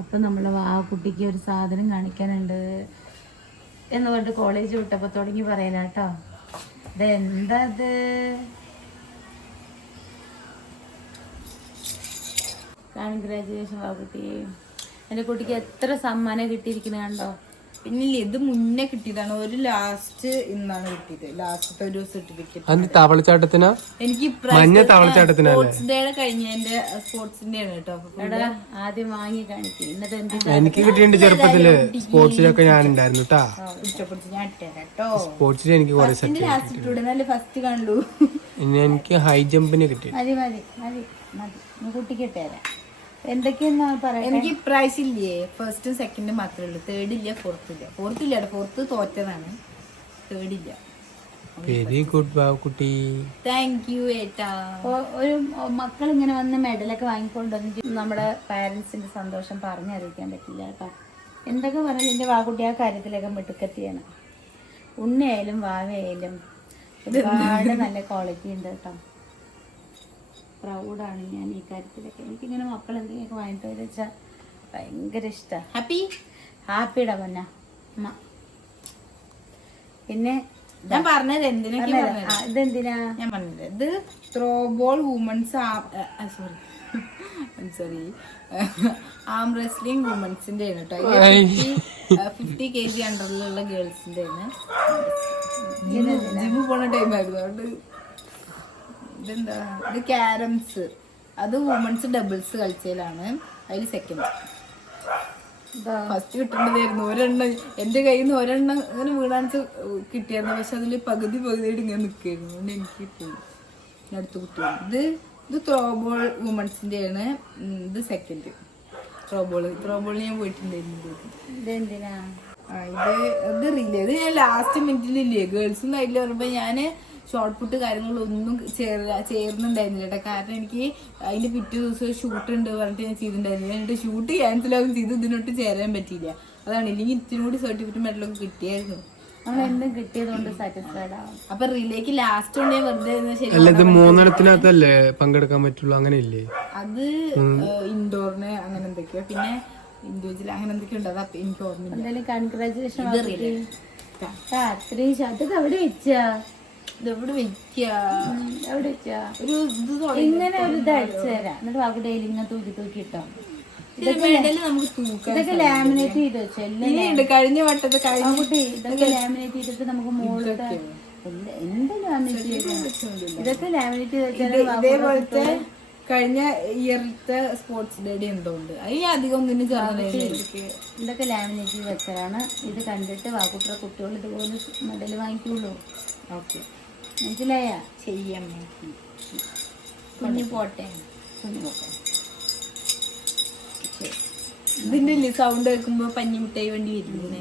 അപ്പൊ നമ്മള് ആ കുട്ടിക്ക് ഒരു സാധനം കാണിക്കാനുണ്ട് എന്ന് പറഞ്ഞിട്ട് കോളേജ് വിട്ടപ്പോ തുടങ്ങി പറയലാട്ടോ. ഇതെന്തത്? കൺഗ്രാജുലേഷൻ വാക്കുട്ടി. എൻ്റെ കുട്ടിക്ക് എത്ര സമ്മാനം കിട്ടിയിരിക്കുന്നത് കണ്ടോ. പിന്നില്ലേ ഇത് മുന്നേ കിട്ടിയതാണ്. ഒരു ലാസ്റ്റ് ഇന്നാണ് കിട്ടിയത്. ലാസ്റ്റത്തെ ഒരു സർട്ടിഫിക്കറ്റ്. തവളച്ചാട്ടത്തിനാ? എനിക്ക് മഞ്ഞ തവളച്ചാട്ടത്തിനല്ലേ? സ്പോർട്സ് ഡേ കഴിഞ്ഞതിന്റെ സ്പോർട്സിന്റെ ആണ് കേട്ടോ. എടാ ആദ്യം വാങ്ങി കാണിക്കും. എന്നിട്ട് എന്ത് എനിക്ക് കിട്ടിയിട്ടുണ്ട് ചെറുപ്പത്തില്. സ്പോർട്സിലൊക്കെ ഞാൻ ഉണ്ടായിരുന്നു കേട്ടാ. ഞാൻ കേട്ടോ. സ്പോർട്സിൽ എനിക്ക് കുറെ സെറ്റ്. ലാസ്റ്റ് ഇട്ടൂടെ ഫസ്റ്റ് കണ്ടു. ഇനി എനിക്ക് ഹൈ ജമ്പിന് കിട്ടി. മതി മതി മതി മതി കുട്ടിക്ക് ഇട്ടേരാ. എന്തൊക്കെയെന്നാ പറയാ. എനിക്ക് പ്രാവശ്യം ഇല്ലേ ഫസ്റ്റും സെക്കൻഡും മാത്രമേ ഉള്ളൂ. തേർഡ് ഇല്ല, ഫോർത്ത് ഇല്ല. ഫോർത്ത് തോറ്റതാണ്. തേർഡ് ഇല്ല. Very good Babukutty. Thank you ഏട്ടാ. ഒരു മക്കൾ ഇങ്ങനെ വന്ന് മെഡലൊക്കെ വാങ്ങിക്കൊണ്ടുവന്ന് നമ്മുടെ പാരന്റ്സിന്റെ സന്തോഷം പറഞ്ഞറിയിക്കാൻ പറ്റില്ല കേട്ടോ. എന്തൊക്കെ പറഞ്ഞാലും എൻ്റെ വാക്കുട്ടി ആ കാര്യത്തിലൊക്കെ മിടുക്കത്തിയാണ്. ഉണ്ണിയായാലും വാവയായാലും ഒരുപാട് നല്ല ക്വാളിറ്റി ഉണ്ട് കേട്ടോ. പ്രൗഡാണ് ഞാൻ ഈ കാര്യത്തിലൊക്കെ. എനിക്കിങ്ങനെ മക്കൾ എന്തെങ്കിലുമൊക്കെ വാങ്ങിട്ട് വെച്ചാൽ ഭയങ്കര ഇഷ്ടമാണ്. ഹാപ്പിയുടെ പൊന്ന അമ്മ. പിന്നെ ഞാൻ പറഞ്ഞത് എന്തിനാ ഇതെന്തിനാ ഞാൻ പറഞ്ഞത്. ഇത് throwball women's sorry arm wrestling വുമൻസിന്റെ ആണ് കേട്ടോ. 50 kg അണ്ടറിലുള്ള ഗേൾസിന്റെ ആണ്. ജിമ്മ് പോണ ടൈമായിരുന്നു. അതുകൊണ്ട് ഇതെന്താ ഇത് ക്യാരംസ്. അത് വുമൻസ് ഡബിൾസ് കളിച്ചതിലാണ്. അതിൽ സെക്കൻഡ്. ഫസ്റ്റ് കിട്ടേണ്ടതായിരുന്നു. ഒരെണ്ണം എൻ്റെ കയ്യിൽ നിന്ന് ഒരെണ്ണം അങ്ങനെ വീണാൻസ് കിട്ടിയായിരുന്നു. പക്ഷെ അതിൽ പകുതിയായിട്ട് ഇങ്ങനെ നിൽക്കായിരുന്നു. അതുകൊണ്ട് എനിക്ക് കിട്ടി. അടുത്ത കുട്ടിയാണ് ഇത് ത്രോബോൾ വുമൻസിന്റെ ആണ്. ഇത് സെക്കൻഡ് ത്രോബോളിൽ ഞാൻ പോയിട്ടുണ്ടായിരുന്നു. ഇതെന്തിനാ? ഇത് റിലേ. ഇത് ഞാൻ ലാസ്റ്റ് മിനിറ്റിലില്ലേ ഗേൾസും ആയില്ല പറയുമ്പോൾ ഞാൻ ഷോർട്ട് പുട്ട് കാര്യങ്ങളൊന്നും ചേർന്നുണ്ടായിരുന്നില്ല കേട്ടോ. കാരണം എനിക്ക് അതിന്റെ പിറ്റേ ദിവസം ഷൂട്ട് ഉണ്ട് പറഞ്ഞിട്ട് ഞാൻ ചെയ്തിട്ടുണ്ടായിരുന്നില്ല. എന്നിട്ട് ഷൂട്ട് ക്യാൻസൽ ആവും ചെയ്ത് ഇതിനോട്ട് ചേരാൻ പറ്റിയില്ല. അതാണ്. ഇല്ലെങ്കിൽ ഇത്തിരി കൂടി സർട്ടിഫിക്കറ്റ് മെഡലൊക്കെ കിട്ടിയായിരുന്നു. നമ്മളെന്തും കിട്ടിയതുകൊണ്ട് സാറ്റിസ്ഫൈഡ് ആവും. അപ്പൊ റിലേക്ക് ലാസ്റ്റ് കൊണ്ട് ഞാൻ വെറുതെ ഇത് 3 പങ്കെടുക്കാൻ പറ്റുള്ളൂ. അങ്ങനെ ഇല്ലേ? അത് ഇൻഡോറിന് അങ്ങനെ എന്തൊക്കെയോ പിന്നെ ഇൻഡിവിജ്വൽ അങ്ങനെ എന്തൊക്കെയോ ഉണ്ട്. അത് എനിക്ക് ഓർമ്മയില്ല. എന്തായാലും കൺഗ്രാജുലേഷൻ. അതൊക്കെ അവിടെ വെച്ചാ ഇതെവിടെ വെക്കുക ഒരു ഇങ്ങനെ ഒരു ഇത് അടിച്ചു തരാം. എന്നിട്ട് വാക്കുട്ടി ഇങ്ങനെ തൂക്കി ഇട്ടോ. ഇതൊക്കെ ലാമിനേറ്റ് ചെയ്ത് വെച്ചോ. കഴിഞ്ഞ വട്ടത്തെ കുട്ടി ഇതൊക്കെ ലാമിനേറ്റ് ചെയ്തിട്ട് നമുക്ക് മുകളിലത്തെ എന്ത് ലാമിനേറ്റ് ചെയ്ത് ഇതൊക്കെ ലാമിനേറ്റ് ചെയ്ത് ഇതേപോലത്തെ കഴിഞ്ഞ ഇയറിലത്തെ സ്പോർട്സ് ഡേ എന്തോ ഉണ്ട്. അതിന് അധികം ഒന്നിനും ഇതൊക്കെ ലാമിനേറ്റ് ചെയ്ത് വെച്ചതാണ്. ഇത് കണ്ടിട്ട് വാക്കുട്ടിയുടെ കുട്ടികൾ ഇതുപോലെ മെഡൽ വാങ്ങിക്കുള്ളൂ. ഓക്കെ മനസ്സിലായ? ചെയ്യാം. കുഞ്ഞു പോട്ടെ. ഇതിന്റെ സൗണ്ട് കേൾക്കുമ്പോ പഞ്ഞിമിഠായി വണ്ടി വരുന്നേ.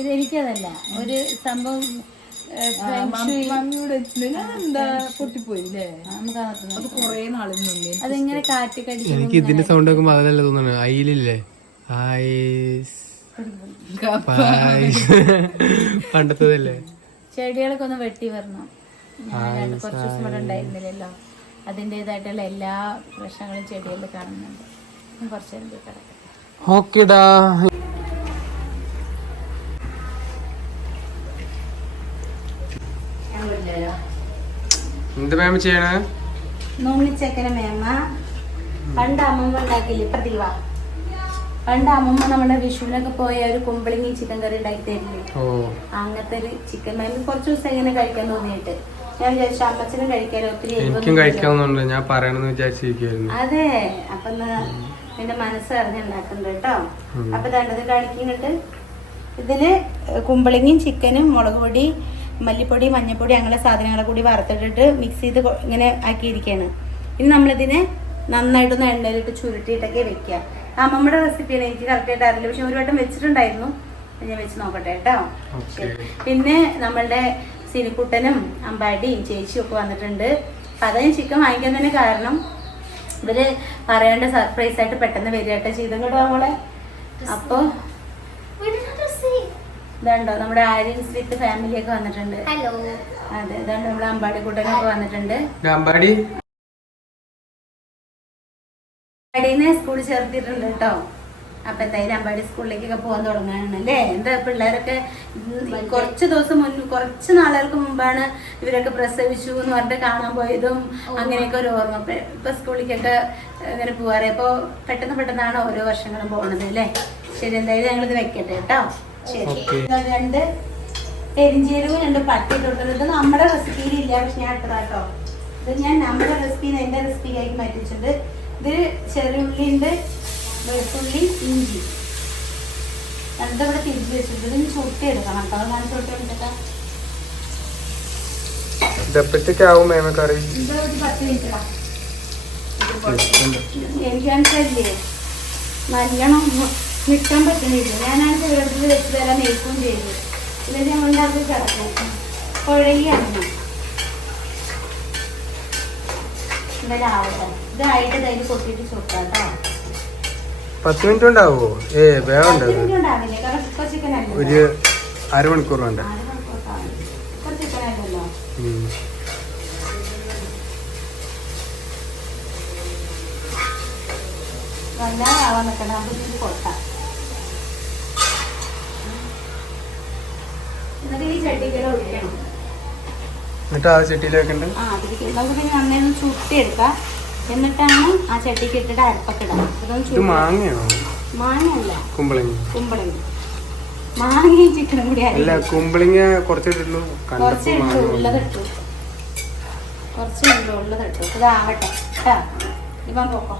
ഇതെനിക്കതല്ല ഒരു സംഭവം. എന്താ പൊട്ടിപ്പോയില്ലേ? അത് കൊറേ നാളിൽ നിന്ന് അതിങ്ങനെ കാറ്റ് കടിച്ചു. എനിക്ക് ഇതിന്റെ സൗണ്ട് കേൾക്കുമ്പോ അതല്ലേ തോന്നുന്നു. അയിലില്ലേ പണ്ടത്തതല്ലേ? ചെടികളൊക്കെ ഒന്ന് വെട്ടി വരണം. ഞാൻ കുറച്ച് ദിവസം ഇവിടെ ഉണ്ടായിരുന്നില്ലല്ലോ. അതിൻ്റെതായിട്ടുള്ള എല്ലാ പ്രശ്നങ്ങളും ചെടികളിൽ കാണുന്നുണ്ട്. കുറച്ച് നേരം കിടക്കട്ടെ. ഓക്കെടാ. എന്ത് മാം ചെയ്യണേ? നുള്ളിച്ചക്കര മേമ പണ്ട് അമ്മമ്മ ഉണ്ടാക്കില്ലേ പ്രതിഭ. പണ്ട് അമ്മമ്മ നമ്മുടെ വിഷുവിനൊക്കെ പോയ ഒരു കുമ്പളങ്ങി ചിക്കൻ കറി ഉണ്ടാക്കി തരില്ലേ? അങ്ങനത്തെ ഒരു ചിക്കൻ മേമ കുറച്ച് ദിവസം ഇങ്ങനെ കഴിക്കാൻ തോന്നിയിട്ട് ഞാൻ വിചാരിച്ചു അമ്മച്ചനും കഴിക്കാനോ. ഒത്തിരി ഞാൻ പറയണമെന്ന് വിചാരിച്ചിരിക്കുന്നു. അതെ. അപ്പൊ എന്റെ മനസ്സ് അറിഞ്ഞുണ്ടാക്കുന്നുണ്ട് കേട്ടോ. അപ്പൊ വേണ്ടത് കാണിക്കുന്നുണ്ട്. ഇതില് കുമ്പളങ്ങിയും ചിക്കനും മുളക് പൊടി മല്ലിപ്പൊടി മഞ്ഞപ്പൊടി അങ്ങനെ സാധനങ്ങളെ കൂടി വറുത്തിട്ടിട്ട് മിക്സ് ചെയ്ത് ഇങ്ങനെ ആക്കിയിരിക്കുകയാണ്. ഇനി നമ്മളിതിനെ നന്നായിട്ടൊന്ന് എണ്ണയിലിട്ട് ചുരുട്ടിയിട്ടൊക്കെ വെക്കുക. അമ്മമ്മയുടെ റെസിപ്പിയാണ്. എനിക്ക് കറക്റ്റായിട്ട് അറിയില്ല. പക്ഷെ ഒരു വട്ടം വെച്ചിട്ടുണ്ടായിരുന്നു. ഞാൻ വെച്ച് നോക്കട്ടെ കേട്ടോ. പിന്നെ നമ്മളുടെ സിനിക്കുട്ടനും അമ്പാടിയും ചേച്ചിയും ഒക്കെ വന്നിട്ടുണ്ട്. അപ്പം അതായത് ചിക്കൻ വാങ്ങിക്കാൻ തന്നെ കാരണം ഇവര് പറയാണ്ട് സർപ്രൈസ് ആയിട്ട് പെട്ടെന്ന് വരികട്ടെ ചെയ്തും കേട്ടോ നമ്മളെ. അപ്പോൾ ഇതുണ്ടോ നമ്മുടെ ആര്യൻ സ്വിത്ത് ഫാമിലിയൊക്കെ വന്നിട്ടുണ്ട്. അതെ ഇതാണ്ട് നമ്മുടെ അമ്പാടി കൂട്ടനൊക്കെ വന്നിട്ടുണ്ട്. അടിയിൽ സ്കൂളിൽ ചേർത്തിട്ടുണ്ട് കേട്ടോ. അപ്പൊ എന്തായാലും അമ്പാടി സ്കൂളിലേക്കൊക്കെ പോകാൻ തുടങ്ങാനാണ് അല്ലേ. എന്താ പിള്ളേരൊക്കെ കുറച്ച് ദിവസം മുൻപ്, കുറച്ച് നാളുകൾക്ക് മുമ്പാണ് ഇവരൊക്കെ പ്രസവിച്ചു എന്ന് പറഞ്ഞിട്ട് കാണാൻ പോയതും അങ്ങനെയൊക്കെ ഒരു ഓർമ്മ. ഇപ്പൊ സ്കൂളിലേക്കൊക്കെ ഇങ്ങനെ പോവാറ്. അപ്പൊ പെട്ടെന്നാണ് ഓരോ വർഷങ്ങളും പോണത് അല്ലേ. ശരി, എന്തായാലും ഞങ്ങളിത് വെക്കട്ടെ കേട്ടോ. ശരി, 2 പെരിഞ്ചീരവും 2 പട്ടി ഇട്ടിട്ടുണ്ട്. ഇത് നമ്മുടെ റെസിപ്പിയിൽ ഇല്ല, പക്ഷെ ഞാൻ ഇട്ടതാ കേട്ടോ. ഇത് ഞാൻ നമ്മുടെ റെസിപ്പി എന്റെ റെസിപ്പിയിലേക്ക് മാറ്റിച്ചിട്ടുണ്ട്. ഇത് ചെറിയുള്ളി ഉണ്ട്, വെളുത്തുള്ളി, ഇഞ്ചി രണ്ടും ഇവിടെ തിരിച്ചു വെച്ചിട്ടുണ്ട്. ഇതിന് ചുട്ടി എടുക്കണം കേട്ടോ. ഞാൻ ചുട്ടി എടുത്തിട്ടാ കറി ഇത് ഒരു 10 മിനിറ്റാ. എനിക്കനുസരില്ലേ നല്ലോണം നിൽക്കാൻ പറ്റുന്നില്ല. ഞാനാണ് ചെറുപ്പത്തിൽ വെച്ച് തരാൻ മേൽക്കും ചെയ്തു. എന്നിട്ട് ഞങ്ങളുടെ അത് കിടക്കും കുഴകിയാണ്. ഇതാവട്ടെ, ഇതായിട്ട് തൈര് കൊട്ടിട്ട് ചുട്ടാട്ടോ. 10 മിനിറ്റ് ഉണ്ടാവോ? വേഗം ഉണ്ടാവില്ലേ, കാരണം ഇപ്പൊ ചിക്കൻ അല്ലേ. ഒരു അരമണിക്കൂർ വേണ്ട. ഇപ്പൊ ചിക്കൻ അല്ലല്ലോ. വല്ലാതാവാൻ നിൽക്കണം, നമുക്ക് ഇത് കൊട്ടാം. എന്നിട്ട് ഈ ചട്ടിക്കല ഒഴിക്കണം. എന്നിട്ട് ആ ചട്ടിയിൽ വെക്കണ്ട. നമുക്ക് പിന്നെ നന്നായി ചുട്ടിയെടുക്കാം. എന്നിട്ടാണ് ആ ചട്ടിക്ക് ഇട്ടിട്ട് അരപ്പൊക്കെ ഇടാം. ഇത് മാങ്ങയാണോ? മാങ്ങയല്ല, കുമ്പളങ്ങ. മാങ്ങയും ചിക്കനും കൂടി അല്ല, കുമ്പളങ്ങ കുറച്ചിട്ടുള്ളൂ. കുറച്ച് ഉള്ളതിട്ടു. ഇതാവട്ടെ കേട്ടാ. ഇപ്പം പോക്കോ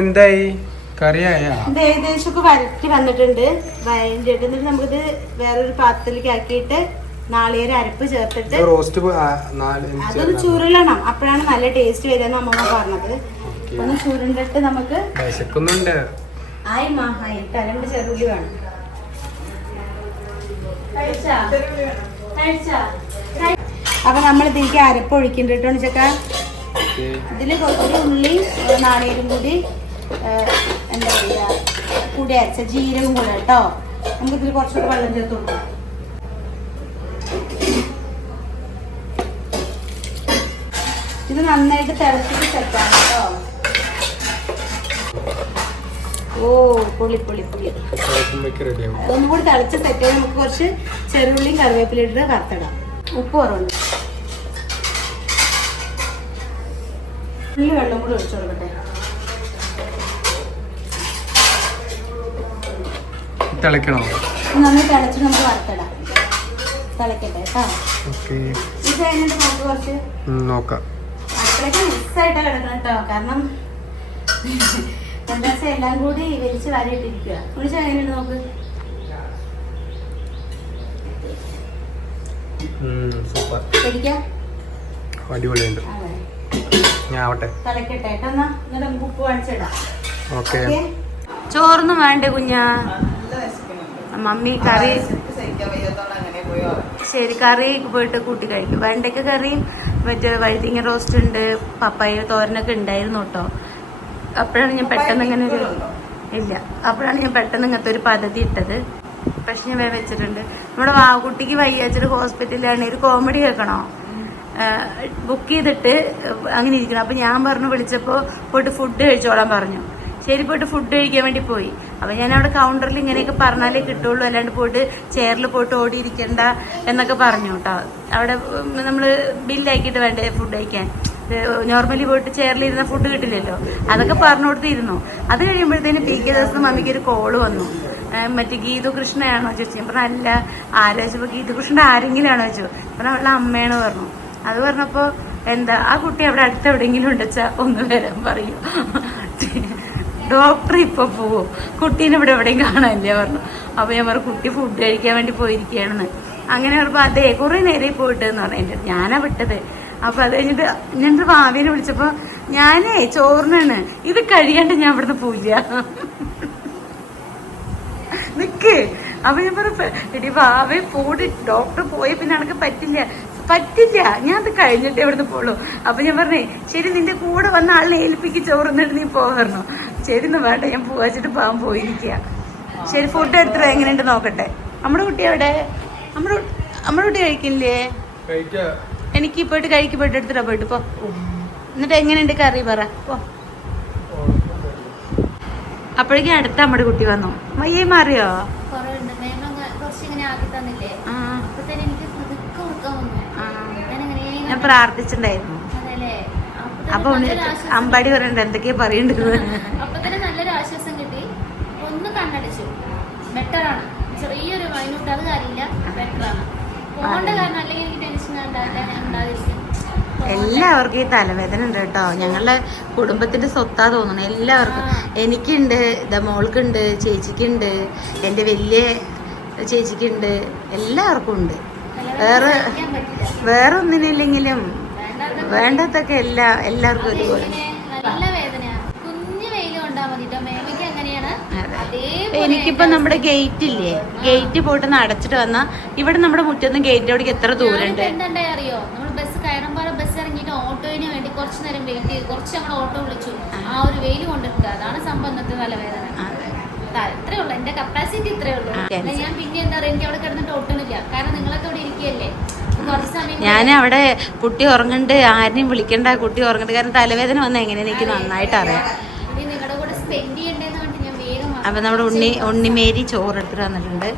എന്തായി കറിയായ? ഇത് ഏകദേശം വരട്ടി വന്നിട്ടുണ്ട്. വരണ്ടിട്ട് നമുക്കിത് വേറൊരു പാത്രത്തിലേക്ക് ആക്കിയിട്ട് നാളികേരം അരപ്പ് ചേർത്തിട്ട് അതൊന്ന് ചുരുളണം. അപ്പോഴാണ് നല്ല ടേസ്റ്റ് വരികയെന്ന് അമ്മമ്മ പറഞ്ഞത്. ഒന്ന് ചുരുണ്ടിട്ട് നമുക്ക് ആയി മാഹായിട്ട് അരണ്ട് ചെറുള്ളി വേണം. അപ്പൊ നമ്മൾ ഇതിലേക്ക് അരപ്പ് ഒഴിക്കണ്ടിട്ടോ ചേക്കാ. ഇതില് ഒരു ഉള്ളി നാളികേരം കൂടി എന്താ പറയാ കൂടി അരച്ച ജീരകം കൂടെ കേട്ടോ. നമുക്ക് ഇതിൽ കുറച്ചുകൂടി വെള്ളം ചേർത്ത് കൊടുക്കാം. ഇത് നന്നായിട്ട് തിളച്ചിട്ട് സെറ്റാണ് കേട്ടോ. ഓ പുളി ഒന്നും കൂടി തിളച്ച് സെറ്റ് ചെയ്ത് നമുക്ക് കുറച്ച് ചെറുള്ളിയും കറിവേപ്പില ഇട്ട് കറുത്തിടാം. ഉപ്പ് കുറവുണ്ട്. ഉള്ളി വെള്ളം കൂടി ഒഴിച്ചു കൊടുക്കട്ടെ. തിളക്കണോ? നന്നായി തിളച്ചിട്ട് നമുക്ക് വറുത്തിടാം. തിളക്കട്ടെ കേട്ടോ. ഇത് കഴിഞ്ഞിട്ട് നമുക്ക് കുറച്ച് നോക്കാം. അടുക്കളയ്ക്ക് മിക്സായിട്ട് കിടക്കണം കേട്ടോ. കാരണം എന്താ വെച്ചാൽ എല്ലാം കൂടി വലിച്ച് വാരിയിട്ടിരിക്കുക. വിളിച്ച് എങ്ങനെയുണ്ട് നോക്ക്. അടിപൊളിയുണ്ട്. തിളക്കട്ടെ കേട്ടോ. എന്നാ എന്നിട്ട് നമുക്ക് ഉപ്പ് കാണിച്ചിടാം. ചോറൊന്നും വേണ്ടേ കുഞ്ഞാ? മമ്മി കറി ശരി കറി പോയിട്ട് കൂട്ടി കഴിക്കും. വെണ്ടയ്ക്ക കറിയും മറ്റേ വഴുതിങ്ങ റോസ്റ്റ് ഉണ്ട്, പപ്പായ തോരനൊക്കെ ഉണ്ടായിരുന്നു കേട്ടോ. അപ്പോഴാണ് ഞാൻ പെട്ടെന്ന് ഇങ്ങനെ ഇങ്ങനത്തെ ഒരു പദ്ധതി ഇട്ടത്. പക്ഷെ ഞാൻ വേറെ വെച്ചിട്ടുണ്ട്. നമ്മുടെ വാവുകുട്ടിക്ക് വയ്യാച്ചിട്ട് ഹോസ്പിറ്റലിലാണ്. ഒരു കോമഡി കേൾക്കണോ? ബുക്ക് ചെയ്തിട്ട് അങ്ങനെ ഇരിക്കണം. അപ്പൊ ഞാൻ പറഞ്ഞു, വിളിച്ചപ്പോൾ പോയിട്ട് ഫുഡ് കഴിച്ചോളാൻ പറഞ്ഞു. ശരി, പോയിട്ട് ഫുഡ് കഴിക്കാൻ വേണ്ടി പോയി. അപ്പം ഞാൻ അവിടെ കൗണ്ടറിൽ ഇങ്ങനെയൊക്കെ പറഞ്ഞാലേ കിട്ടുള്ളൂ, അല്ലാണ്ട് പോയിട്ട് ചെയറിൽ പോയിട്ട് ഓടിയിരിക്കണ്ട എന്നൊക്കെ പറഞ്ഞു കേട്ടോ. അവിടെ നമ്മൾ ബില്ലാക്കിയിട്ട് വേണ്ടേ ഫുഡ് കഴിക്കാൻ. നോർമലി പോയിട്ട് ചെയറിലിരുന്ന ഫുഡ് കിട്ടില്ലല്ലോ. അതൊക്കെ പറഞ്ഞു കൊടുത്തിരുന്നു. അത് കഴിയുമ്പോഴത്തേന് പി കെ ദിവസം മമ്മിക്ക് ഒരു കോള് വന്നു. മറ്റേ ഗീതു കൃഷ്ണയാണോ ചോദിച്ചു. ഞാൻ പറഞ്ഞു അല്ല. ആലോചിച്ചപ്പോൾ ഗീതു കൃഷ്ണൻ്റെ ആരെങ്കിലും ആണോ ചോദിച്ചു. അപ്പം അവളുടെ അമ്മയാണ് പറഞ്ഞു. അത് പറഞ്ഞപ്പോൾ എന്താ ആ കുട്ടി അവിടെ അടുത്ത് എവിടെയെങ്കിലും ഉണ്ടെച്ചാ ഒന്ന് വരാൻ പറയൂ. ഡോക്ടർ ഇപ്പൊ പോവും, കുട്ടീനെ ഇവിടെ എവിടെയും കാണാനില്ല പറഞ്ഞു. അപ്പൊ ഞാൻ പറഞ്ഞു കുട്ടി ഫുഡ് കഴിക്കാൻ വേണ്ടി പോയിരിക്കുകയാണെന്ന്. അങ്ങനെ പറഞ്ഞപ്പോ അതെ കുറെ നേരം പോയിട്ട് എന്ന് പറഞ്ഞു. എൻ്റെ ഞാനാ വിട്ടത്. അപ്പൊ അത് കഴിഞ്ഞിട്ട് ഞാൻ ഭാവിനെ വിളിച്ചപ്പോ ഞാനേ ചോറിനാണ്, ഇത് കഴിയാണ്ട് ഞാൻ ഇവിടുന്ന് പോയില്ല നിക്ക്. അപ്പൊ ഞാൻ പറഞ്ഞു എടി ഭാവി പോടി, ഡോക്ടർ പോയി പിന്നെ എനിക്ക് പറ്റില്ല ഞാൻ അത് കഴിഞ്ഞിട്ട് എവിടുന്ന് പോളൂ. അപ്പൊ ഞാൻ പറഞ്ഞേ ശരി നിന്റെ കൂടെ വന്ന ആളിനെ ഏൽപ്പിക്ക് ചോറുന്നിട്ട് നീ പോകണോ. ശരി എന്ന് വേണ്ട, ഞാൻ പോവാച്ചിട്ട് പോകാൻ പോയിരിക്കുക. ശരി, ഫുഡ് എടുത്തിട്ട് എങ്ങനെയുണ്ട് നോക്കട്ടെ. നമ്മുടെ കുട്ടി എവിടെ? നമ്മുടെ കുട്ടി കഴിക്കില്ലേ? എനിക്ക് പോയിട്ട് എടുത്തിട്ടാ പോയിട്ട് പോ. എന്നിട്ട് എങ്ങനെയുണ്ട് കറി പറ. അപ്പോഴേക്കും അടുത്ത നമ്മുടെ കുട്ടി വന്നു. മയ്യേ മാറിയോ? ഞാൻ പ്രാർത്ഥിച്ചിട്ടുണ്ടായിരുന്നു. അപ്പൊ അമ്പാടി പറയണ്ട എന്തൊക്കെയാ പറയണ്ടത്. അപ്പൊ തന്നെ നല്ലൊരു ആശ്വാസം കിട്ടി. ഒന്ന് കണ്ണടിച്ചു. ബെറ്ററാണ്. ചെറിയൊരു മൈന്യൂട്ട് അത് കാര്യമില്ല. ബെറ്ററാണ്. പോകേണ്ട കാരണം അല്ലെങ്കിൽ എനിക്ക് ടെൻഷൻ ഉണ്ടാതിരിക്കും. എല്ലാവർക്കും ഈ തലവേദന ഉണ്ട് കേട്ടോ. ഞങ്ങളുടെ കുടുംബത്തിന്റെ സ്വത്താ തോന്നുന്നു എല്ലാവർക്കും. എനിക്കുണ്ട്, മോൾക്കുണ്ട്, ചേച്ചിക്കുണ്ട്, എൻ്റെ വലിയ ചേച്ചിക്കുണ്ട്, എല്ലാവർക്കും ഉണ്ട്. വേറെ ഒന്നിനില്ലെങ്കിലും വേണ്ടതൊക്കെ എല്ലാവർക്കും ഒരുപോലെ. നല്ല വേദനയാണ്. കുഞ്ഞു വെയിൽ കൊണ്ടാ മതി. മേമയ്ക്ക് അങ്ങനെയാണ്. എനിക്കിപ്പോ നമ്മുടെ ഗേറ്റ് ഇല്ലേ, ഗേറ്റ് പോയിട്ട് അടച്ചിട്ട് വന്നാ ഇവിടെ നമ്മുടെ മുറ്റത്ത് ഗേറ്റ് അവിടേക്ക് എത്ര ദൂരമുണ്ട് എന്താ അറിയോ? നമ്മൾ ബസ് കയറുമ്പോൾ ബസ് ഇറങ്ങിയിട്ട് ഓട്ടോയിന് വേണ്ടി കുറച്ച് നേരം വെയിറ്റ് ചെയ്ത് കുറച്ച് നമ്മൾ ഓട്ടോ വിളിച്ചു. ആ ഒരു വെയിൽ കൊണ്ടിട്ട് അതാണ് സംബന്ധത്തെ തലവേദന. ഇത്രേ ഉള്ളൂ. എന്റെ കപ്പാസിറ്റി ഇത്രേ ഉള്ളൂ. ഞാൻ പിന്നെ എന്താ പറയുക, എനിക്ക് അവിടെ കിടന്നിട്ട് ഒട്ടണില്ല. കാരണം നിങ്ങളൊക്കെ അവിടെ ഇരിക്കുകയല്ലേ. ഞാൻ അവിടെ കുട്ടി ഉറങ്ങണ്ട്, ആരെയും വിളിക്കണ്ട, കുട്ടി ഉറങ്ങണ്ട്. കാരണം തലവേദന വന്ന എങ്ങനെയാ എനിക്ക് നന്നായിട്ട് അറിയാം. നിങ്ങളുടെ കൂടെ സ്പെൻഡ് ചെയ്യണ്ടേന്ന് പറഞ്ഞിട്ട് ഞാൻ വേഗം. അപ്പൊ നമ്മുടെ ഉണ്ണിമേരി ചോറ് എടുത്തിട്ട് വന്നിട്ടുണ്ട്.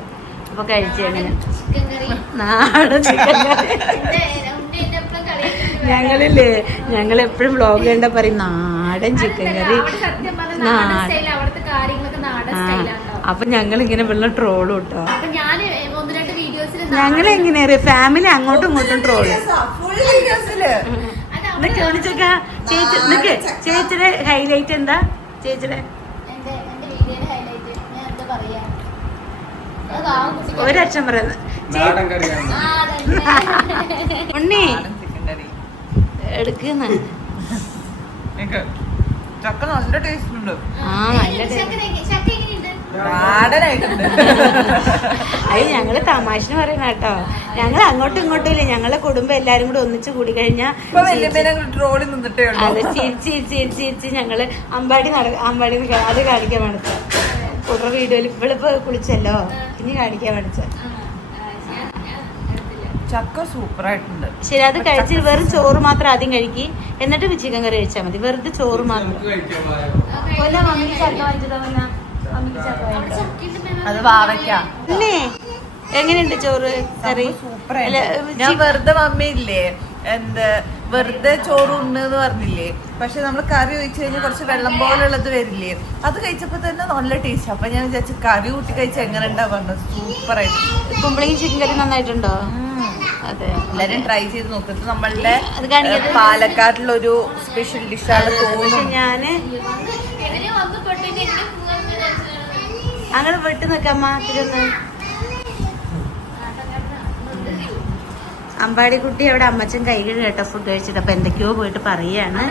അപ്പൊ കഴിച്ചു എങ്ങനെ നാടൻ ചിക്കൻ കറി. ഞങ്ങൾ എപ്പോഴും വ്ലോഗ് കണ്ട പറയും നാടൻ ചിക്കൻ കറി. അപ്പൊ ഞങ്ങൾ ഇങ്ങനെ വെള്ളം ട്രോളും കേട്ടോ. ഞങ്ങൾ എങ്ങനെയാ ഫാമിലി അങ്ങോട്ടും ഇങ്ങോട്ടും ട്രോള്. ചേച്ചിയുടെ ഹൈലൈറ്റ് എന്താ? ചേച്ചിയുടെ ഒരക്ഷം പറയുന്നത് ഉണ്ണി എടുക്കുന്ന ചക്ക നല്ല ടേസ്റ്റ് ഉണ്ട്. അയ്യോ ഞങ്ങള് തമാശന് പറയുന്ന കേട്ടോ. ഞങ്ങൾ അങ്ങോട്ടും ഇങ്ങോട്ടും ഇല്ല. ഞങ്ങളെ കുടുംബം എല്ലാരും കൂടെ ഒന്നിച്ചു കൂടി കഴിഞ്ഞാൽ ട്രോളി നിന്നിട്ടേ അതെ ചിരിച്ച് ഞങ്ങള് അമ്പാടി അത് കാണിക്കാൻ വേണിച്ച കുറെ വീഡിയോയിൽ ഇവളിപ്പോ കുളിച്ചല്ലോ, ഇനി കാണിക്കാൻ വേണിച്ച. ചക്ക സൂപ്പർ ആയിട്ടുണ്ട്. ശരി, അത് കഴിച്ച് വെറും ചോറ് മാത്രം ആദ്യം കഴിക്കി, എന്നിട്ട് ചിക്കൻ കറി കഴിച്ചാൽ മതി. വെറുതെ ചോറ് മാത്രം. അത് വാവയ്ക്ക. എങ്ങനെയുണ്ട് ചോറ് കറി? സൂപ്പർ. ഞാൻ വെറുതെ മമ്മിയില്ലേ വെറുതെ ചോറ് ഉണ്ണെന്ന് പറഞ്ഞില്ലേ, പക്ഷെ നമ്മൾ കറി ഒഴിച്ചു കഴിഞ്ഞാൽ കുറച്ച് വെള്ളം പോലുള്ളത് വരില്ലേ, അത് കഴിച്ചപ്പോ തന്നെ നല്ല ടേസ്റ്റ്. അപ്പൊ ഞാൻ വിചാരിച്ചു കറി കൂട്ടി കഴിച്ചാൽ എങ്ങനെ ഉണ്ടാ പറഞ്ഞത്. സൂപ്പർ ആയിട്ട്. കുമ്പളങ്ങി ചിക്കൻ കറി നന്നായിട്ടുണ്ടോ? അതെ, എല്ലാരും ട്രൈ ചെയ്ത് നോക്കുന്നത്. നമ്മളുടെ പാലക്കാട്ടിലൊരു സ്പെഷ്യൽ ഡിഷാണ് തോന്നുന്നു. ഞാന് അങ്ങനെ വിട്ട് നിൽക്കാമ്മ. തിരുന്ന് അമ്പാടി കുട്ടി അവിടെ അമ്മച്ചൻ കൈ കഴുകി കേട്ടോ ഫുഡ് കഴിച്ചിട്ട്. അപ്പൊ എന്തൊക്കെയോ പോയിട്ട് പറയാണ്.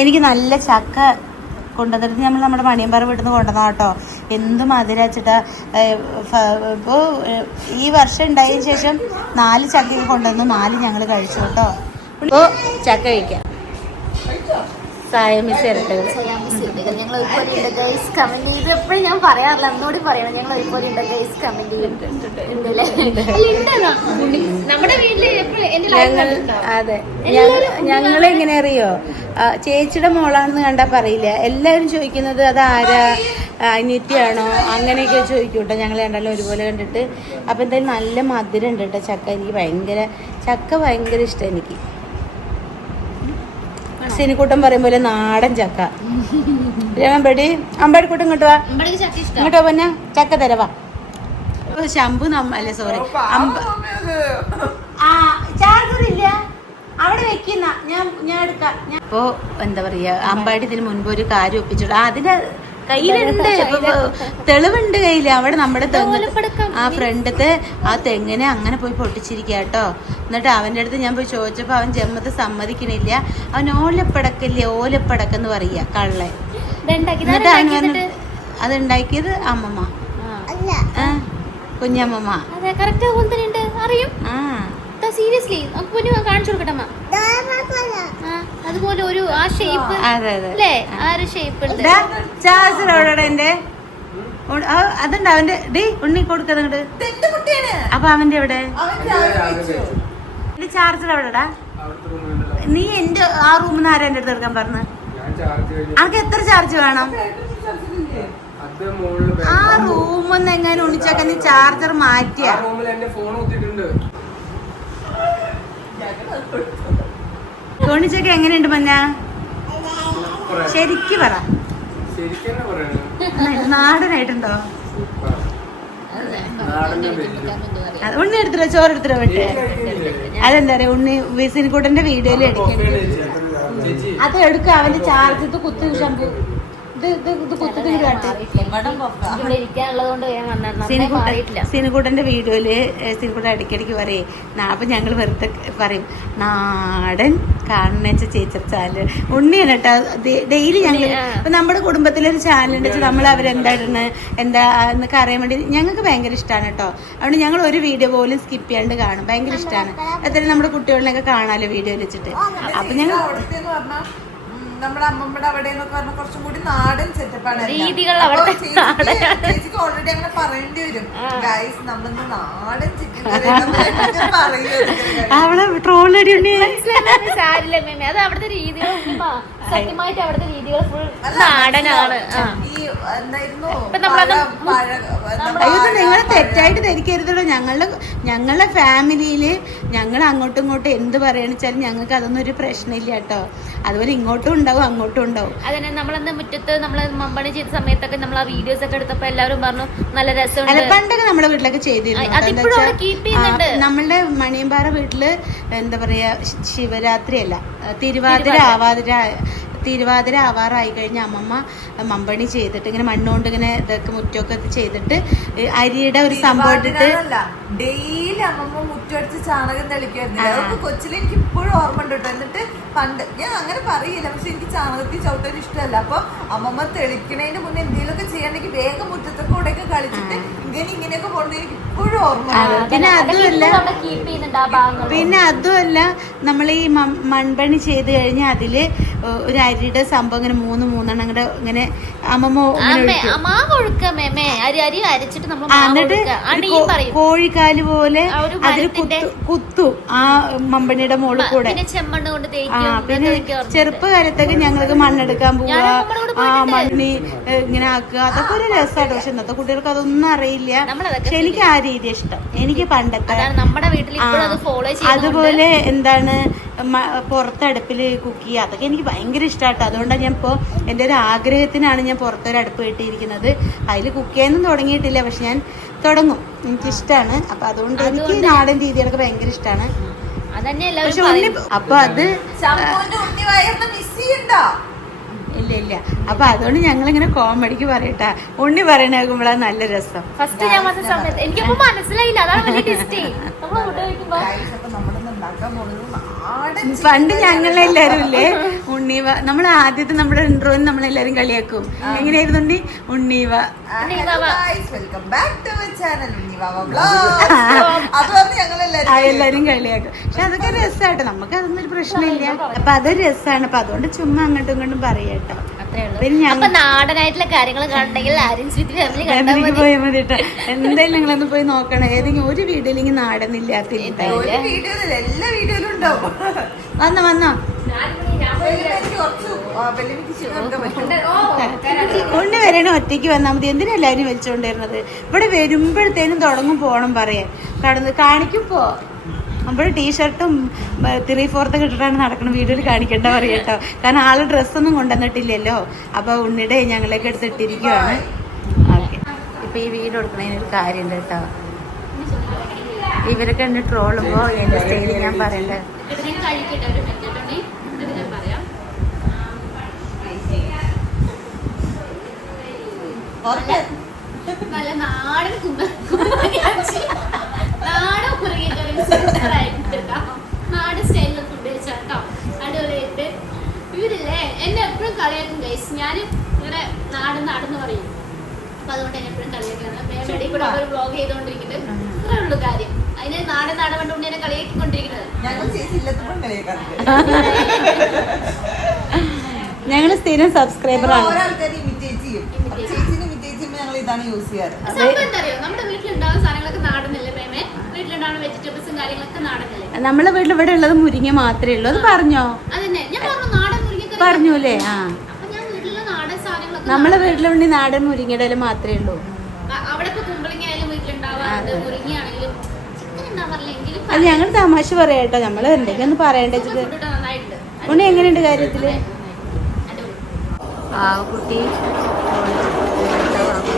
എനിക്ക് നല്ല ചക്ക കൊണ്ടുവന്നിട്ട് നമ്മൾ നമ്മുടെ മണിയമ്പാറ വീട്ടിൽ നിന്ന് കൊണ്ടുവന്നാ കേട്ടോ. എന്ത് മധുരച്ചിട്ടാ. ഇപ്പോ ഈ വർഷം ഉണ്ടായതിനു ശേഷം 4 ചക്കയൊക്കെ കൊണ്ടുവന്നു. 4 ഞങ്ങൾ കഴിച്ചു കേട്ടോ. ഇപ്പോ ചക്ക കഴിക്കാം. സായമിസ് ഇരട്ടകൾ ഞങ്ങൾ ഒരുപോലെ ഗൈസ് കമന്റ് ചെയ്ത് എപ്പോഴും ഞാൻ പറയാറില്ല, അന്നോടി പറയണം. ഞങ്ങൾ ഒരുപോലെ ഉണ്ട് ഗൈസ് കമന്റ് നമ്മുടെ വീട്ടില്. അതെ, ഞങ്ങളെങ്ങനെ അറിയോ, ചേച്ചിയുടെ മോളാണെന്ന് കണ്ടാ പറയില്ല. എല്ലാവരും ചോദിക്കുന്നത് അത് ആരാ, അനിയത്തിയാണോ, അങ്ങനെയൊക്കെ ചോദിക്കും കേട്ടോ. ഞങ്ങൾ രണ്ടാലും ഒരുപോലെ കണ്ടിട്ട്. അപ്പൊ എന്തായാലും നല്ല മധുരം ഉണ്ട് കേട്ടോ ചക്ക. എനിക്ക് ചക്ക ഭയങ്കര ഇഷ്ടം. എനിക്ക് സിനിക്കൂട്ടം പറയും പോലെ നാടൻ ചക്ക. അമ്പാടിക്കൂട്ടം ഇങ്ങോട്ട് വാ, ഇങ്ങോട്ടോ പിന്നെ ചക്ക തരവാ. ശംഭു അല്ലേ, സോറി, ചാർജർ ഇല്ല അവിടെ വെക്കുന്ന. ഞാൻ എടുക്കാം. അപ്പോ എന്താ പറയാ, അമ്പാടി ഇതിന് മുൻപ് ഒരു കാര്യം ഒപ്പിച്ചിട്ട് അതിന്റെ കയ്യിലുണ്ട്, തെളിവുണ്ട് കയ്യില്. അവിടെ നമ്മുടെ ആ ഫ്രണ്ടത്തെ ആ തെങ്ങിനെ അങ്ങനെ പോയി പൊട്ടിച്ചിരിക്കുക കേട്ടോ. എന്നിട്ട് അവൻ്റെ അടുത്ത് ഞാൻ പോയി ചോദിച്ചപ്പോൾ അവൻ ജമ്മത്ത് സമ്മതിക്കണില്ല. അവൻ ഓലപ്പടക്കെന്ന് പറയുക കള്ളെ. എന്നിട്ട് അതുണ്ടാക്കിയത് അമ്മമ്മ, കുഞ്ഞമ്മമ്മ. സീരിയസ്ലി കാണിച്ചു കൊടുക്കട്ടമ്മ. അതുപോലെ ഒരു ആ ഷേപ്പ് അല്ലേ, ആ ഒരു ഷേപ്പ് ഉണ്ട്. എന്റെ അതുണ്ട് അവന്റെ. ഉണ്ണി കൊടുക്കങ്ങോട്ട്. അപ്പൊ അവന്റെ എവിടെ ചാർജർ? എവിടെടാ? നീ എന്റെ ആ റൂമിൽ നിന്ന് ആരാ എന്റെ അടുത്ത് എടുക്കാൻ പറഞ്ഞു? അനക്ക് എത്ര ചാർജ് വേണം? ആ റൂമിന്ന് എങ്ങനെ ഉണിച്ചൊക്കെ നീ ചാർജർ മാറ്റിയ? ഉണിച്ചൊക്കെ എങ്ങനെയുണ്ട് മഞ്ഞ? ശരിക്ക് പറ, നാടനായിട്ടുണ്ടോ? ഉണ്ണി എടുത്തിട്ടോ, ചോറ് എടുത്തിട്ടോ വിട്ട്? അതെന്താ പറയാ, ഉണ്ണി വിസിൻകൂട്ടന്റെ വീഡിയോയിൽ എടുക്കരുത്. അത് എടുക്കുക, അവന്റെ ചാർജ് ഇത് കുത്തി ശമ്പു, ഇത് കുത്തിട്ട് കാട്ട്. സിനികൂട്ടന്റെ വീഡിയോയില് സിനികൂട്ടൻ ഇടയ്ക്കിടയ്ക്ക് പറയും, അപ്പൊ ഞങ്ങൾ വെറുതെ പറയും നാടൻ കാണുന്ന ചേച്ചർ ചാനൽ ഉണ്ണിയാണ് കേട്ടോ. ഡെയിലി ഞങ്ങൾ ഇപ്പൊ നമ്മുടെ കുടുംബത്തിലൊരു ചാനൽ ഉണ്ട്, നമ്മൾ അവരെന്തായിരുന്നു എന്താ എന്നൊക്കെ അറിയാൻ വേണ്ടി ഞങ്ങൾക്ക് ഭയങ്കര ഇഷ്ടമാണ് കേട്ടോ. അതുകൊണ്ട് ഞങ്ങൾ ഒരു വീഡിയോ പോലും സ്കിപ്പ് ചെയ്യാണ്ട് കാണും, ഭയങ്കര ഇഷ്ടമാണ്. അത്രയും നമ്മുടെ കുട്ടികളിനൊക്കെ കാണാലോ വീഡിയോ വെച്ചിട്ട്. അപ്പൊ ഞങ്ങൾ നമ്മുടെ അമ്മമ്മയുടെ അവിടെ എന്നൊക്കെ പറഞ്ഞാൽ കുറച്ചും കൂടി നാടൻ സെറ്റപ്പാണ്. ചേച്ചിക്ക് ഓൾറെഡി അങ്ങനെ പറയേണ്ടി വരും, ഗൈസ് നമ്മളിന്ന് നാടൻ ചിക്കൻ അവളെ ട്രോളടി അത് അവിടുത്തെ രീതികൾ സത്യമായിട്ട് അവിടുത്തെ രീതികൾ ഫുൾ നാടനാണ്. നിങ്ങൾ തെറ്റായിട്ട് ധരിക്കരുതല്ലോ. ഞങ്ങളുടെ ഫാമിലിയില് ഞങ്ങൾ അങ്ങോട്ടും ഇങ്ങോട്ടും എന്ത് പറയണെന്ന് വെച്ചാൽ ഞങ്ങൾക്ക് അതൊന്നും ഒരു പ്രശ്നമില്ല കേട്ടോ. അതുപോലെ ഇങ്ങോട്ടും ഉണ്ടാവും അങ്ങോട്ടും ഉണ്ടാവും. അതന്നെ നമ്മളന്ന് മുറ്റത്ത് നമ്മള് മമ്പണി ചെയ്ത സമയത്തൊക്കെ നമ്മൾ ആ വീഡിയോസ് ഒക്കെ എടുത്തപ്പോ എല്ലാവരും പറഞ്ഞു നല്ല രസമുണ്ട്. പണ്ടൊക്കെ നമ്മളെ വീട്ടിലൊക്കെ ചെയ്തിരുന്നു. നമ്മളുടെ മണിയമ്പാറ വീട്ടില് എന്താ പറയാ, ശിവരാത്രി അല്ല തിരുവാതിര ആവാറായി കഴിഞ്ഞ അമ്മമ്മ മമ്പണി ചെയ്തിട്ട് ഇങ്ങനെ മണ്ണുകൊണ്ട് ഇങ്ങനെ ഇതൊക്കെ മുറ്റമൊക്കെ ചെയ്തിട്ട് അരിയുടെ ഒരു സംഭവം ഇട്ടിട്ട് ഡെയിലി അമ്മമ്മ മുറ്റടിച്ച് ചാണകം തെളിക്കുമായിരുന്നു. അതൊക്കെ കൊച്ചിലെ എനിക്ക് ഇപ്പോഴും ഓർമ്മ ഉണ്ട് കേട്ടോ. എന്നിട്ട് പണ്ട് ഞാൻ അങ്ങനെ പറയില്ല, പക്ഷെ എനിക്ക് ചാണകത്തിൽ ചവിട്ടാൻ ഇഷ്ടമല്ല. അപ്പൊ അമ്മമ്മ തെളിക്കണതിന് മുന്നേ എന്തെങ്കിലുമൊക്കെ ചെയ്യാണ്ടെങ്കിൽ വേഗം മുറ്റത്തൊക്കെ കൂടെയൊക്കെ കളിച്ചിട്ട് ഇങ്ങനെയൊക്കെ പോകുന്നത് എനിക്ക് ഇപ്പോഴും ഓർമ്മ. പിന്നെ അതുമല്ല നമ്മൾ ഈ മൺപണി ചെയ്ത് കഴിഞ്ഞാൽ അതില് ഒരു അരിയുടെ സംഭവം ഇങ്ങനെ മൂന്നെണ്ണം കൂടെ ഇങ്ങനെ അമ്മമ്മ കോഴിക്കാല് പോലെ അതിൽ കുത്തു ആ മമ്പണിയുടെ മുകളിൽ കൂടെ. പിന്നെ ചെറുപ്പകാലത്തൊക്കെ ഞങ്ങൾക്ക് മണ്ണെടുക്കാൻ പോവുക, ആ മണ്ണി ഇങ്ങനെ ആക്കുക, അതൊക്കെ ഒരു രസമായിട്ട്. പക്ഷെ ഇന്നത്തെ കുട്ടികൾക്ക് അതൊന്നും അറിയില്ല. പക്ഷെ എനിക്ക് ആ രീതി ഇഷ്ടം. എനിക്ക് പണ്ടത്തെ അതുപോലെ എന്താണ് പുറത്തടുപ്പില് കുക്ക് ചെയ്യുക, അതൊക്കെ എനിക്ക് ഭയങ്കര ഇഷ്ടമാട്ടോ. അതുകൊണ്ടാണ് ഞാൻ ഇപ്പോൾ എൻ്റെ ഒരു ആഗ്രഹത്തിനാണ് ഞാൻ പുറത്തൊരു അടുപ്പ് കിട്ടിയിരിക്കുന്നത്. അതിൽ കുക്ക് ചെയ്യാനൊന്നും തുടങ്ങിയിട്ടില്ല, പക്ഷെ ഞാൻ തുടങ്ങും, എനിക്കിഷ്ടമാണ്. അപ്പൊ അതുകൊണ്ട് എനിക്ക് നാടൻ രീതികളൊക്കെ ഭയങ്കര ഇഷ്ടമാണ്. പക്ഷെ അപ്പൊ അത് ഇല്ല. അപ്പൊ അതുകൊണ്ട് ഞങ്ങളിങ്ങനെ കോമഡിക്ക് പറയട്ടാ, ഉണ്ണി പറയണ കേൾക്കുമ്പോഴാണ് നല്ല രസം. ഫസ്റ്റ് ഞാൻ വന്ന സമയത്ത് എനിക്കിപ്പോ മനസ്സിലായില്ല, അതാണ് വലിയ ടെസ്റ്റ്. പണ്ട് ഞങ്ങളെല്ലാരും ഇല്ലേ ഉണ്ണീവ, നമ്മൾ ആദ്യത്തെ നമ്മുടെ ഇൻട്രോന്ന് നമ്മളെല്ലാരും കളിയാക്കും. എങ്ങനെയായിരുന്നു ഉണ്ണീവ? എല്ലാരും കളിയാക്കും. പക്ഷെ അതൊക്കെ രസമായിട്ട്, നമുക്ക് അതൊന്നും ഒരു പ്രശ്നമില്ല. അപ്പൊ അതൊരു രസമാണ്. അപ്പൊ അതുകൊണ്ട് ചുമ്മാ അങ്ങോട്ടും ഇങ്ങോട്ടും പറയാട്ടോ. നാടനായിട്ടുള്ള കാര്യങ്ങൾ കാണണമെങ്കിൽ പോയാൽ മതി കേട്ടോ. എന്തായാലും നിങ്ങളൊന്ന് പോയി നോക്കണം. ഏതെങ്കിലും ഒരു വീഡിയോയിലെങ്കിൽ നാടനില്ലാത്തില്ല. വന്നോ ഉണ്ണി വരണ ഒറ്റയ്ക്ക് വന്നാൽ മതി. എന്തിനാ എല്ലാവരും വലിച്ചോണ്ടിരുന്നത്? ഇവിടെ വരുമ്പോഴത്തേനും തുടങ്ങും പോണം പറയാൻ. കടന്ന് കാണിക്കുമ്പോ നമ്മുടെ ടീഷർട്ടും 3/4 ഇട്ടിട്ടാണ് നടക്കണം. വീഡിയോയിൽ കാണിക്കേണ്ട പറയട്ടോ, കാരണം ആള് ഡ്രസ്സൊന്നും കൊണ്ടുവന്നിട്ടില്ലല്ലോ. അപ്പൊ ഉണ്ണിയുടെ ഞങ്ങളൊക്കെ എടുത്തിട്ടിരിക്കുവാണ്. ഓക്കെ, ഇപ്പൊ ഈ വീഡിയോ എടുക്കണതിനൊരു കാര്യമുണ്ട് കേട്ടോ. ഇവരൊക്കെ എന്നെ ട്രോളുമ്പോ എന്റെ സ്റ്റൈലിൽ ഞാൻ പറയണ്ടേ. നല്ല നാടൻ നാടൻ സ്റ്റൈലിൽ ഫുഡ് വെച്ചാട്ടോ, അടിപൊളിയായിട്ട്. ഇവരില്ലേ എന്നെ എപ്പോഴും കളിയാക്കും ഗൈസ്, ഞാനും ഇങ്ങനെ നാടെന്ന് പറയും. അപ്പൊ അതുകൊണ്ട് എന്നെ എപ്പോഴും കളിയാക്കാണ്. മേമടി കൂടെ ഒരു വ്ളോഗ് ചെയ്തോണ്ടിരിക്കുന്നത്. ഇത്രേ ഉള്ളൂ കാര്യം. അതിന് നാടൻ കൊണ്ട് ഉണ്ണിനെ കളിയാക്കിക്കൊണ്ടിരിക്കുന്നത്. ഞങ്ങള് സ്ഥിരം സബ്സ്ക്രൈബറാണ്. ഞങ്ങൾ ഇതാണ് യൂസ് ചെയ്യാറ്. സംഭവം എന്താ അറിയോ, നമ്മുടെ വീട്ടിലുണ്ടാവുന്ന സാധനങ്ങളൊക്കെ നാടനല്ലേ മേമേ? വീട്ടിലുണ്ടാവുന്ന വെജിറ്റബിൾസും കാര്യങ്ങളൊക്കെ നാടനല്ലേ? നമ്മളെ വീട്ടിൽ ഇവിടെ ഉള്ളത് മുരിങ്ങ മാത്രമേ ഉള്ളൂ. അത് പറഞ്ഞോ? അതന്നെ ഞാൻ പറഞ്ഞു, നാടൻ മുരിങ്ങ പറഞ്ഞൂലേ? ആ, അപ്പൊ ഞാൻ വീട്ടിലുള്ള നാടൻ സാധനങ്ങളൊക്കെ നമ്മളെ വീട്ടിലുണ്ട് നാടൻ മുരിങ്ങയുടെ ഇല മാത്രമേ ഉള്ളൂ. അവിടെ ഇപ്പൊ കുമ്പളങ്ങ ആയാലും വീട്ടിലുണ്ടാവാറുണ്ട്, മുരിങ്ങയാണെങ്കിലും ചിക്കൻ ഉണ്ടാവാറില്ലെങ്കിലും അത് ഞങ്ങൾ തമാശ പറയാട്ടോ, നമ്മള് എന്തെങ്കിലും ഒന്ന് പറയണ്ടേ. നന്നായിട്ടുണ്ട്. ഉണ്ണി എങ്ങനെയുണ്ട് കാര്യത്തില്? ആ കുട്ടി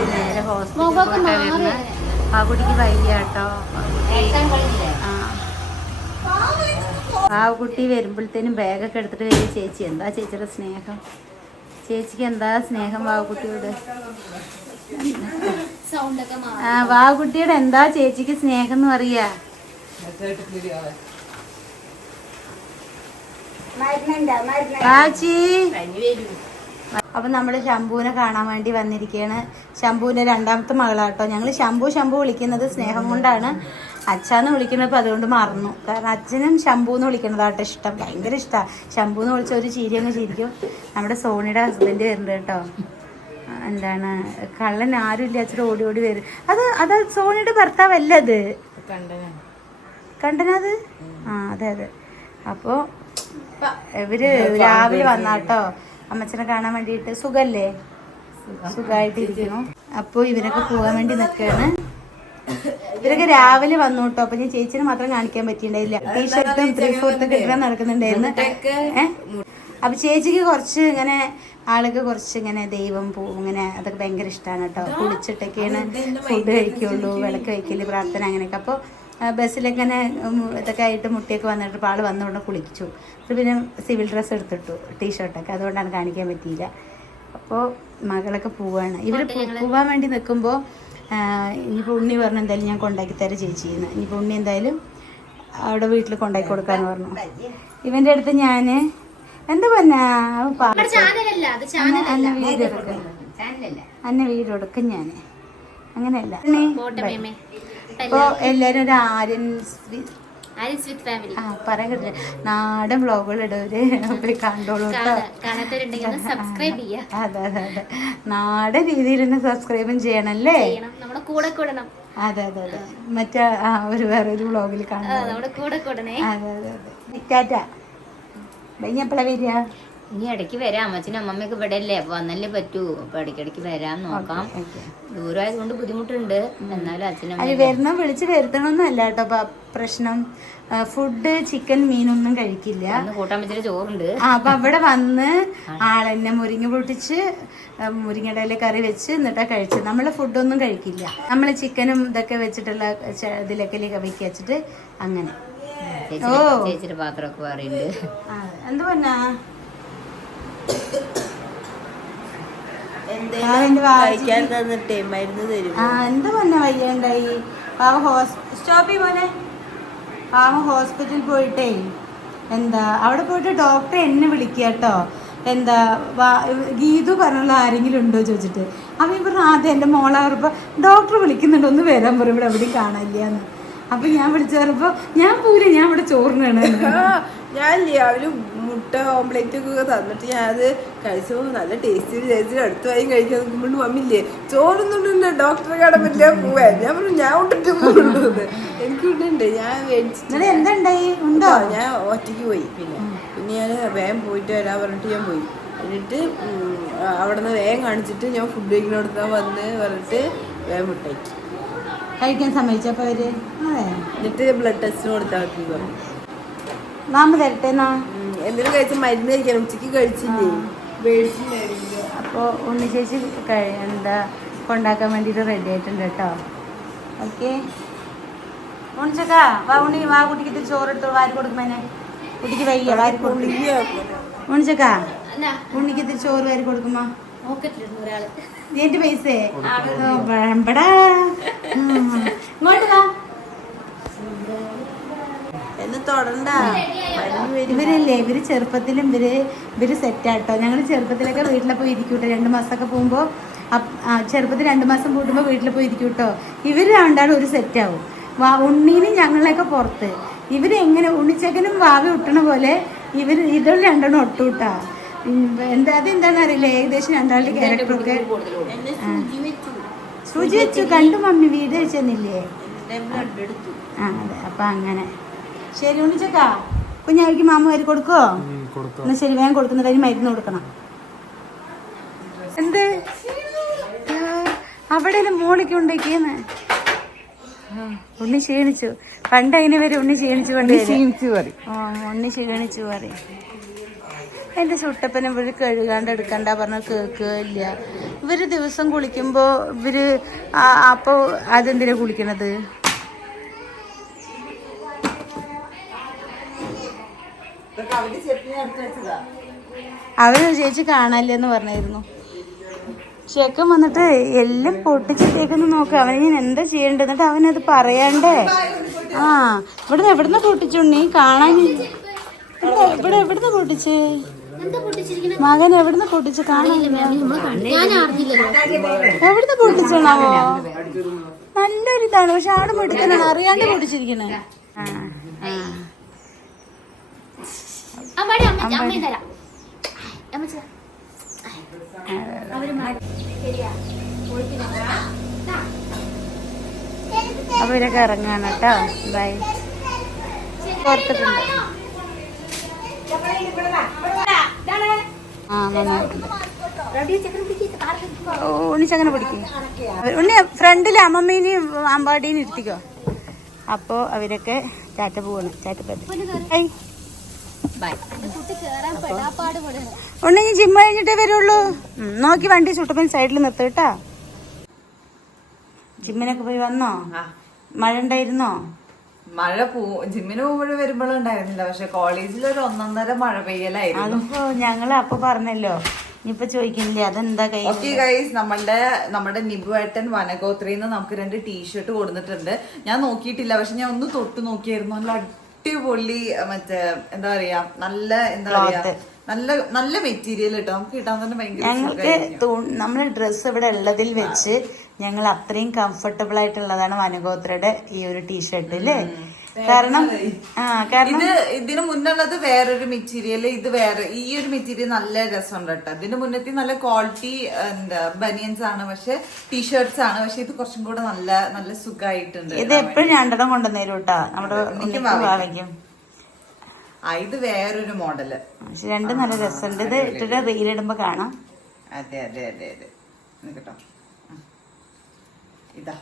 നേരെ ഹോസ്പിറ്റലിൽ ആ കുട്ടിക്ക് വയ്യാട്ടോ. ആ കുട്ടി വരുമ്പോഴത്തേനും ബാഗൊക്കെ എടുത്തിട്ട് വരും. ചേച്ചി എന്താ ചേച്ചിയുടെ സ്നേഹം, ചേച്ചിക്ക് എന്താ സ്നേഹം വാവുകുട്ടിയോട്. സൗണ്ടൊക്കെ ആ വാവുകുട്ടിയോട് എന്താ ചേച്ചിക്ക് സ്നേഹം എന്ന് പറയാ. അപ്പൊ നമ്മള് ശംഭുവിനെ കാണാൻ വേണ്ടി വന്നിരിക്കുകയാണ്. ശംഭുവിന്റെ രണ്ടാമത്തെ മകളാട്ടോ. ഞങ്ങൾ ശംഭു വിളിക്കുന്നത് സ്നേഹം കൊണ്ടാണ്. അച്ഛന്ന് വിളിക്കുന്നത് അതുകൊണ്ട് മറന്നു. കാരണം അച്ഛനും ശംഭുന്ന് വിളിക്കുന്നതാട്ടോ ഇഷ്ടം, ഭയങ്കര ഇഷ്ടമാണ്. ശംഭുന്ന് വിളിച്ച ഒരു ചിരി അങ്ങ് ചിരിക്കും. നമ്മുടെ സോണിയുടെ ഹസ്ബൻഡ് വരുന്നുണ്ട് കേട്ടോ. എന്താണ് കള്ളൻ ആരും ഇല്ല, അച്ഛൻ ഓടി ഓടി വരും. അത് സോണിയുടെ ഭർത്താവല്ല, അത് കണ്ടനത്. ആ അതെ അതെ. അപ്പോൾ ഇവര് രാവിലെ വന്നാട്ടോ അമ്മച്ചനെ കാണാൻ വേണ്ടിയിട്ട്. സുഖല്ലേ? സുഖമായിട്ടിരിക്കുന്നു. അപ്പോൾ ഇവരൊക്കെ പോകാൻ വേണ്ടി നിൽക്കുകയാണ്. ഇവരൊക്കെ രാവിലെ വന്നു കേട്ടോ. അപ്പൊ ഞാൻ ചേച്ചിനെ മാത്രം കാണിക്കാൻ പറ്റിയിട്ടുണ്ടായില്ല. ടീഷർട്ടും 3/4 കിട്ടാൻ നടക്കുന്നുണ്ടായിരുന്നു. അപ്പൊ ചേച്ചിക്ക് കുറച്ച് ഇങ്ങനെ ആൾക്ക് കുറച്ച് ഇങ്ങനെ ദൈവം പോവും ഇങ്ങനെ അതൊക്കെ ഭയങ്കര ഇഷ്ടമാണ് കേട്ടോ. കുളിച്ചിട്ടൊക്കെയാണ് ഫുഡ് കഴിക്കുള്ളൂ, വിളക്ക് വയ്ക്കല്, പ്രാർത്ഥന അങ്ങനെയൊക്കെ. അപ്പോൾ ബസ്സിലൊക്കെ ഇങ്ങനെ ഇതൊക്കെ ആയിട്ട് മുട്ടിയൊക്കെ വന്നിട്ട് ആൾ വന്നുകൊണ്ട് കുളിച്ചു. പിന്നെ സിവിൽ ഡ്രസ്സ് എടുത്തിട്ടു, ടീഷർട്ടൊക്കെ. അതുകൊണ്ടാണ് കാണിക്കാൻ പറ്റിയില്ല. അപ്പോൾ മകളൊക്കെ പോവാണ്. ഇവർ പോവാൻ വേണ്ടി നിൽക്കുമ്പോൾ ഇനിയിപ്പോൾ ഉണ്ണി പറഞ്ഞു എന്തായാലും ഞാൻ കൊണ്ടാക്കി തരാം ചേച്ചിന്ന്. ഇനിയിപ്പോൾ ഉണ്ണി എന്തായാലും അവിടെ വീട്ടിൽ കൊണ്ടാക്കി കൊടുക്കാന്ന് പറഞ്ഞു. ഇവൻ്റെ അടുത്ത് ഞാൻ എന്താ പറഞ്ഞ അന്നെ വീട് കൊടുക്കും ഞാൻ, അങ്ങനെയല്ല. ഇപ്പൊ എല്ലാരും ഒരു പറയാൻ കിട്ടില്ല, നാടൻ വ്ളോഗുകൾ ഇടവര് കണ്ടോളൂ കേട്ടോ. അതെ അതെ അതെ, നാടൻ രീതിയിൽ തന്നെ സബ്സ്ക്രൈബും ചെയ്യണല്ലേ. അതെ അതെ അതെ. മറ്റേ വേറൊരു വ്ളോഗിൽ കാണാം. അതെ അതെ അതെ. ടാറ്റ. എപ്പോഴാ വരിക? ഇനി ഇടയ്ക്ക് വരാം. അമ്മച്ചനും അമ്മമ്മയൊക്കെ ഇവിടെ അല്ലേ, അപ്പൊ വന്നല്ലേ പറ്റൂ. അപ്പൊ ഇടയ്ക്കിടയ്ക്ക് വരാൻ നോക്കാം. ദൂരമായത് കൊണ്ട് ബുദ്ധിമുട്ടുണ്ട്. എന്നാലും അച്ഛനും വരുന്ന വിളിച്ച് വരുത്തണമെന്നല്ല കേട്ടോ പ്രശ്നം. ഫുഡ് ചിക്കൻ മീനൊന്നും കഴിക്കില്ല. കൂട്ടാൻ പറ്റിയ ചോറുണ്ട്. അപ്പൊ അവിടെ വന്ന് ആളെന്നെ മുരിങ്ങ പൊട്ടിച്ച് മുരിങ്ങയുടെ ഇല കറി വെച്ച് എന്നിട്ടാ കഴിച്ചത്. നമ്മള് ഫുഡൊന്നും കഴിക്കില്ല. നമ്മള് ചിക്കനും ഇതൊക്കെ വെച്ചിട്ടുള്ള ഇതിലൊക്കെ വെച്ചിട്ട് അങ്ങനെ. ഓ ചേച്ചിയുടെ പാത്രമൊക്കെ പറയുന്നുണ്ട്. എന്ത് പറഞ്ഞാ എന്താ പറഞ്ഞ വയ്യണ്ടായി. പാവം ഹോസ്പിറ്റലിൽ പോയിട്ടേ എന്താ അവിടെ പോയിട്ട് ഡോക്ടറെ എന്നെ വിളിക്കാട്ടോ. എന്താ ഗീതു പറഞ്ഞുള്ള ആരെങ്കിലും ഉണ്ടോ ചോദിച്ചിട്ട്. അപ്പം ഇവർ ആദ്യം എൻ്റെ മോളാകുമ്പോൾ ഡോക്ടർ വിളിക്കുന്നുണ്ട്, ഒന്ന് വരാൻ പറയും, ഇവിടെ എവിടെയും കാണാനില്ലാന്ന്. അപ്പൊ ഞാൻ വിളിച്ചു പറഞ്ഞപ്പോ ഞാൻ പോലും ഞാൻ ഇവിടെ ചോറിനാണ്. ഞാനില്ലേ അവര് മുട്ട ഓംപ്ലേറ്റ് ഒക്കെ തന്നിട്ട് ഞാനത് കഴിച്ചപ്പോ നല്ല ടേസ്റ്റ് വിചാരിച്ചിട്ട് അടുത്ത വായും കഴിക്കാൻ നിൽക്കുമ്പോൾ മമ്മില്ലേ ചോറൊന്നും ഡോക്ടറെ കാണാൻ പറ്റില്ല പോവാൻ. ഞാൻ പറഞ്ഞു ഞാൻ ഇട്ടിട്ട് പോകുന്നത് എനിക്ക് ഇട്ടുണ്ട്. ഞാൻ മേടിച്ചിട്ട് എന്തുണ്ടായി ഉണ്ടോ? ഞാൻ ഒറ്റയ്ക്ക് പോയി. പിന്നെ ഞാൻ വേഗം പോയിട്ട് വരാൻ പറഞ്ഞിട്ട് ഞാൻ പോയി. എന്നിട്ട് അവിടെ നിന്ന് വേഗം കാണിച്ചിട്ട് ഞാൻ ഫുഡ് കഴിക്കണോടുക്കാൻ വന്ന് പറഞ്ഞിട്ട് വേഗം മുട്ടയ്ക്ക് കഴിക്കാൻ സമ്മതിച്ചപ്പോ അവര് എന്നിട്ട് ബ്ലഡ് ടെസ്റ്റിന് കൊടുത്താൽ മതി പറഞ്ഞു. മാമ തരട്ടെ എന്നാ എന്തിനും കഴിച്ച മരുന്ന് കഴിക്കാൻ ഉച്ചക്ക് കഴിച്ചില്ലേ മേടിച്ചിട്ടുണ്ടായിരുന്നില്ല. അപ്പോൾ ഉണ്ണി ചേച്ചി എന്താ കൊണ്ടാക്കാൻ വേണ്ടിയിട്ട് റെഡി ആയിട്ടുണ്ട് കേട്ടോ. ഓക്കെ ഉണ്ണിച്ചക്കാ വാ ഉണ്ണി വാ, കുട്ടിക്ക് ഇത്തിരി ചോറിട്ട് വാരി കൊടുക്കുമ്പോ കുട്ടിക്ക് വയ്യ വാരി കൊടുക്കും. ഉണ്ണിച്ചക്കാ ഉണ്ണിക്ക് ഇത്തിരി ചോറ് വാരി കൊടുക്കുമ്പോ എന്റെ പൈസ ഇങ്ങോട്ട് വാ. ഇവരല്ലേ ഇവര് ചെറുപ്പത്തിലും ഇവര് സെറ്റാട്ടോ. ഞങ്ങൾ ചെറുപ്പത്തിലൊക്കെ വീട്ടിലെ പോയി ഇരിക്കൂട്ടോ. 2 മാസമൊക്കെ പോകുമ്പോ ചെറുപ്പത്തിൽ 2 മാസം കൂടുമ്പോൾ വീട്ടിൽ പോയി ഇരിക്കൂട്ടോ. ഇവര് രണ്ടാളും ഒരു സെറ്റാവും. ഉണ്ണീനും ഞങ്ങളൊക്കെ പുറത്ത്. ഇവര് എങ്ങനെ ഉണ്ണിച്ചക്കനും വാവി ഒട്ടണ പോലെ ഇതൊരു രണ്ടെണ്ണം ഒട്ടൂട്ടാ. അതെന്താണെന്ന് അറിയില്ല. ഏകദേശം രണ്ടാളുടെ ക്യാരക്ടറൊക്കെ സൂചി വെച്ചു കണ്ടു മമ്മി വീട് വെച്ചെന്നില്ലേ? ആ അതെ, അപ്പൊ അങ്ങനെ. ശരി ഉണ്ണിച്ചക്കാ, കുഞ്ഞാവിക്ക് മാമ വരി കൊടുക്കോ? എന്നാ ശരി, വേഗം കൊടുക്കുന്നില്ല, അതിന് മരുന്ന് കൊടുക്കണം. എന്ത് അവിടെ മോളിക്ക് ഉണ്ടാക്കിയെന്ന് ഉണ്ണി ക്ഷീണിച്ചു. പണ്ട് അതിന് വരെ ഉണ്ണി ക്ഷീണിച്ചു കൊണ്ട് ഉണ്ണി ക്ഷീണിച്ചു പറയും. എന്റെ ചുട്ടപ്പനെ ഇവര് കഴുകാണ്ട് എടുക്കണ്ട പറഞ്ഞ കേൾക്കില്ല. ഇവര് ദിവസം കുളിക്കുമ്പോ ഇവര് അപ്പൊ അതെന്തിനാ കുളിക്കണത്? അവര് ചേച്ചി കാണാനില്ലെന്ന് പറഞ്ഞായിരുന്നു. ചെക്കൻ വന്നിട്ട് എല്ലാം പൊട്ടിച്ചിട്ടേക്കൊന്ന് നോക്കുക. അവന് ഞാൻ എന്താ ചെയ്യേണ്ടത്? എന്നിട്ട് അവനത് പറയാണ്ടേ. ആ എവിടുന്ന് പൊട്ടിച്ചുണ്ണി കാണാൻ? എവിടുന്ന് പൊട്ടിച്ച്? മകൻ എവിടുന്ന് പൊട്ടിച്ച് കാണാനില്ല. എവിടുന്ന് പൊട്ടിച്ചാണാവോ? നല്ലൊരു ഇതാണ്, പക്ഷെ ആട് പൊട്ടിക്കാനാണ് അറിയാണ്ട് പൊട്ടിച്ചിരിക്കണേ. അവരൊക്കെ ഇറങ്ങാണ് കേട്ടോ. ബൈ. പുറത്തിട്ടുണ്ട്. ഉണ്ണിച്ചങ്ങനെ പിടിക്കും. ഉണ്ണി ഫ്രണ്ടില് അമ്മമ്മേനെയും അമ്പാടീനും ഇരുത്തിക്കോ. അപ്പോ അവരൊക്കെ ചാറ്റ പോവാണ്. ചാറ്റപ്പറ്റി ഉണ്ണി ജിമ്മ് കഴിഞ്ഞിട്ടേ വരുള്ളൂ. നോക്കി വണ്ടി ചുട്ടപ്പൻ സൈഡിൽ നിർത്ത കേട്ടാ. ജിമ്മിനൊക്കെ പോയി വന്നോ? മഴ ഉണ്ടായിരുന്നോ? മഴ ജിമ്മിന് പോകുമ്പോഴും വരുമ്പോഴും ഉണ്ടായിരുന്നില്ല, പക്ഷെ കോളേജിൽ ഒരു 1.5 മഴ പെയ്യലായിരുന്നു. അതിപ്പോ ഞങ്ങള് അപ്പൊ പറഞ്ഞല്ലോ, ഇനിയിപ്പൊ ചോദിക്കുന്നില്ലേ അതെന്താ കൈ. ഓക്കെ ഗൈസ്, നമ്മുടെ നിബു ഏട്ടൻ വനഗോത്രയിന്ന് നമുക്ക് 2 ടീഷർട്ട് കൊടുത്തിട്ടുണ്ട്. ഞാൻ നോക്കിയിട്ടില്ല, പക്ഷെ ഞാൻ ഒന്ന് തൊട്ട് നോക്കിയായിരുന്നു. നല്ല അടിപൊളി മറ്റേ എന്താ പറയാ, നല്ല മെറ്റീരിയൽ കിട്ടും. നമുക്ക് കിട്ടാൻ തന്നെ ഭയങ്കര. ഞങ്ങൾക്ക് നമ്മളെ ഡ്രസ്സ് ഇവിടെ ഉള്ളതിൽ വെച്ച് ഞങ്ങൾ അത്രയും കംഫർട്ടബിൾ ആയിട്ടുള്ളതാണ് വനഗോത്രയുടെ ഈ ഒരു ടീഷർട്ട് അല്ലേ? കാരണം ഇതിന് മുന്നുള്ളത് വേറൊരു മെറ്റീരിയൽ, ഇത് വേറെ. ഈ ഒരു മെറ്റീരിയൽ നല്ല രസമുണ്ട് കേട്ടോ. ഇതിന്റെ മുന്നത്തെ നല്ല ക്വാളിറ്റി ബനിയൻസ് ആണ്, പക്ഷെ ടീഷർട്ട്സ് ആണ്. പക്ഷെ ഇത് കുറച്ചും കൂടെ നല്ല സുഖമായിട്ടുണ്ട്. ഇത് എപ്പോഴും 2 കൊണ്ടുവന്നേരും കേട്ടോ നമ്മുടെ ഭാവിക്കും. ഇത് വേറൊരു മോഡല്. പക്ഷെ 2 നല്ല രസമുണ്ട്. ഇത് ഇട്ടിട്ട് റീലിടുമ്പോ കാണാം. അതെ കേട്ടോ. ഇതാ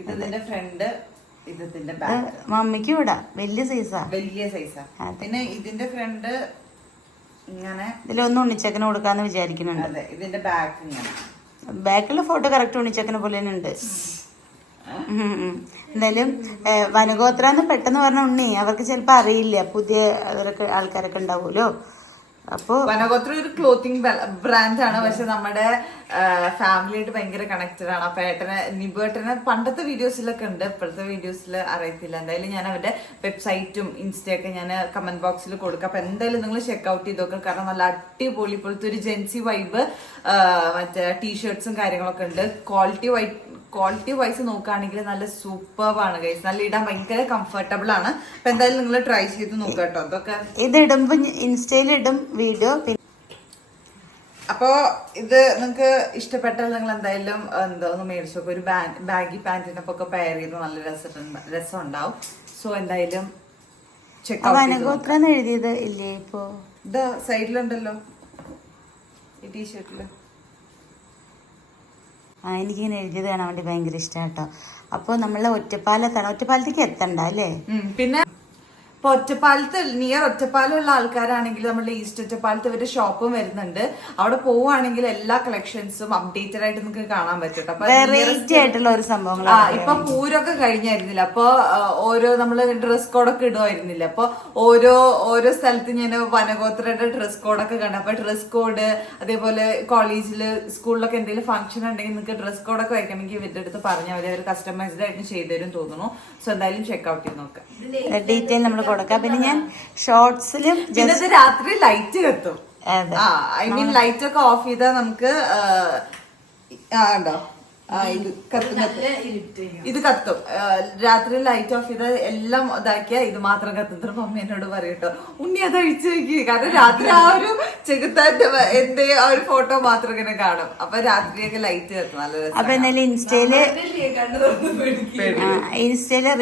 ഇതിന്റെ ഫ്രണ്ട്, ഇതിന്റെ ബാക്ക്. മമ്മിക്ക് ഇവിടെ വലിയ സൈസാ. പിന്നെ ഇതിന്റെ ഫ്രണ്ട് ഇങ്ങനെ. ഇതിലൊന്നും ഉണ്ണിച്ചക്കന് കൊടുക്കാന്ന് വിചാരിക്കുന്നുണ്ട്. അതെ, ഇതിന്റെ ബാക്ക് ഇങ്ങനെ. ബാക്കിലെ ഫോട്ടോ കറക്റ്റ് ഉണ്ണിച്ചക്കനെ പോലെ തന്നെ ഉണ്ട്. എന്തായാലും വനഗോത്രാന്ന് പെട്ടെന്ന് പറഞ്ഞ ഉണ്ണി അവർക്ക് ചിലപ്പോ അറിയില്ല, പുതിയ ആൾക്കാരൊക്കെ ഉണ്ടാവുമല്ലോ. അപ്പൊ വനഗോത്ര ഒരു ക്ലോത്തിങ് ബ്രാൻഡാണ്, പക്ഷെ നമ്മുടെ ഫാമിലിയായിട്ട് ഭയങ്കര കണക്റ്റഡ് ആണ്. അപ്പൊ നിബു ഏട്ടന് പണ്ടത്തെ വീഡിയോസിലൊക്കെ ഉണ്ട്, ഇപ്പോഴത്തെ വീഡിയോസിൽ അറിയത്തില്ല. എന്തായാലും ഞാൻ അവരുടെ വെബ്സൈറ്റും ഇൻസ്റ്റയൊക്കെ ഞാൻ കമന്റ് ബോക്സിൽ കൊടുക്കാം. അപ്പൊ എന്തായാലും നിങ്ങൾ ചെക്ക് ഔട്ട് ചെയ്ത് നോക്കാം. കാരണം നല്ല അടിപൊളി ഇപ്പോഴത്തെ ഒരു ജെൻസി വൈബ് മറ്റേ ടീഷർട്ട്സും കാര്യങ്ങളൊക്കെ ഉണ്ട്. ക്വാളിറ്റി വൈസ് നോക്കുകയാണെങ്കിൽ നല്ല സൂപ്പർബാണ് ഗൈസ്. നല്ല ഇടാൻ ഭയങ്കര കംഫർട്ടബിൾ ആണ്. അപ്പൊ എന്തായാലും നിങ്ങൾ ട്രൈ ചെയ്ത് നോക്കുക കേട്ടോ. അതൊക്കെ ഇത് ഇടുമ്പോ ഇൻസ്റ്റയിൽ ഇടും വീഡിയോ. അപ്പോ ഇത് നിങ്ങൾക്ക് ഇഷ്ടപ്പെട്ടാൽ നിങ്ങൾ എന്തായാലും ഒന്ന് മേടിച്ചു നോക്കുക. ഒരു ബാഗി പാന്റിനൊപ്പം ഒക്കെ പെയർ ചെയ്ത് നല്ല രസം ഉണ്ടാവും. സോ എന്തായാലും വനഗോത്ര എഴുതിയത് ഇല്ലേ? ഇപ്പൊ ഇത് സൈഡിലുണ്ടല്ലോ ഈ ടീഷർട്ടില്. എനിക്കിങ്ങനെ എഴുതിയത് കാണാൻ വേണ്ടി ഭയങ്കര ഇഷ്ടമാണ് കേട്ടോ. അപ്പൊ നമ്മളെ ഒറ്റപ്പാലത്തേക്ക് എത്തണ്ട അല്ലേ? പിന്നെ ഇപ്പൊ ഒറ്റപ്പാലത്ത് നിയർ ഒറ്റപ്പാലമുള്ള ആൾക്കാരാണെങ്കിൽ നമ്മുടെ ഈസ്റ്റ് ഒറ്റപ്പാലത്ത് ഇവരുടെ ഷോപ്പും വരുന്നുണ്ട്. അവിടെ പോവുകയാണെങ്കിൽ എല്ലാ കളക്ഷൻസും അപ്ഡേറ്റഡ് ആയിട്ട് നിങ്ങൾക്ക് കാണാൻ പറ്റും. വെറൈറ്റി ആയിട്ടുള്ള ഒരു സംഭവങ്ങൾ. ഇപ്പൊ പൂരമൊക്കെ കഴിഞ്ഞായിരുന്നില്ല, അപ്പൊ ഓരോ നമ്മള് ഡ്രസ് കോഡൊക്കെ ഇടുമായിരുന്നില്ല. അപ്പൊ ഓരോ സ്ഥലത്ത് ഞാൻ വനഗോത്രയുടെ ഡ്രസ് കോഡൊക്കെ കണ്ടു. അപ്പൊ ഡ്രസ് കോഡ്, അതേപോലെ കോളേജില് സ്കൂളിലൊക്കെ എന്തെങ്കിലും ഫംഗ്ഷൻ ഉണ്ടെങ്കിൽ നിങ്ങൾക്ക് ഡ്രസ് കോഡൊക്കെ വയ്ക്കണമെങ്കിൽ ഇവരുടെ അടുത്ത് പറഞ്ഞാൽ മതി. അവർ കസ്റ്റമൈസ്ഡ് ആയിട്ട് ചെയ്തുതരും തോന്നുന്നു. സോ എന്തായാലും ചെക്ക് ഔട്ട് ചെയ്ത് നോക്കാം. ഡീറ്റെയിൽ നമ്മൾ കൊടുക്കാം. പിന്നെ ഞാൻ ഷോർട്സിലും രാത്രി ലൈറ്റ് കത്തും. ഐ മീൻ ലൈറ്റ് ഒക്കെ ഓഫ് ചെയ്താൽ നമുക്ക് കണ്ടോ ഇത് കത്തും ഇത് കത്തും. രാത്രി ലൈറ്റ് ഓഫ് ചെയ്ത് എല്ലാം ഇതാക്കിയാ ഇത് മാത്രം കത്തുന്ന മമ്മി എന്നോട് പറയട്ടോ, ഉണ്ണി അത് അഴിച്ചു വെക്കി. കാരണം രാത്രി ആ ഒരു ചെകുത്താന്റെ എന്റെ ആ ഒരു ഫോട്ടോ മാത്രം ഇങ്ങനെ കാണും. അപ്പൊ രാത്രിയൊക്കെ ലൈറ്റ് കത്തും, നല്ല രസം. അപ്പൊ എന്തായാലും ഇൻസ്റ്റയില്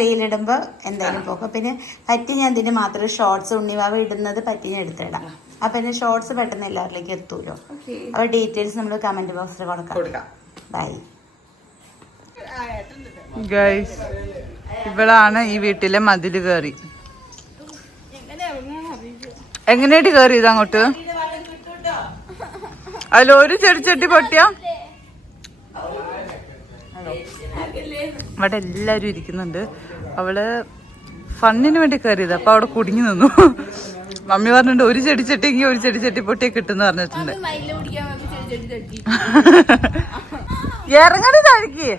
റീൽ ഇടുമ്പോ എന്തായാലും പോകും. പിന്നെ പറ്റി ഞാൻ ഇതിന് മാത്രം ഷോർട്സ് ഉണ്ണിവാവ ഇടുന്നത് പറ്റി ഞാൻ എടുത്തിടാം. അപ്പൊ എന്നെ ഷോർട്സ് പെട്ടെന്ന് എല്ലാവരിലേക്ക് എത്തൂലോ. അപ്പൊ ഡീറ്റെയിൽസ് നമ്മൾ കമന്റ് ബോക്സിൽ കൊടുക്കാം. ബൈ ഗൈസ്, ഇവളാണ് ഈ വീട്ടിലെ മതില് കയറി. എങ്ങനെയായിട്ട് കയറിയത് അങ്ങോട്ട്? അതിലൊരു ചെടിച്ചട്ടി പൊട്ടിയ അവിടെ എല്ലാരും ഇരിക്കുന്നുണ്ട്. അവള് ഫണ്ണിന് വേണ്ടി കയറിയത്. അപ്പൊ അവിടെ കുടുങ്ങി നിന്നു. മമ്മി പറഞ്ഞിട്ടുണ്ട് ഒരു ചെടിച്ചട്ടിക്ക് ഒരു ചെടിച്ചട്ടി പൊട്ടിയെ കിട്ടുന്ന പറഞ്ഞിട്ടുണ്ട്. ഇറങ്ങണി താഴേക്ക്.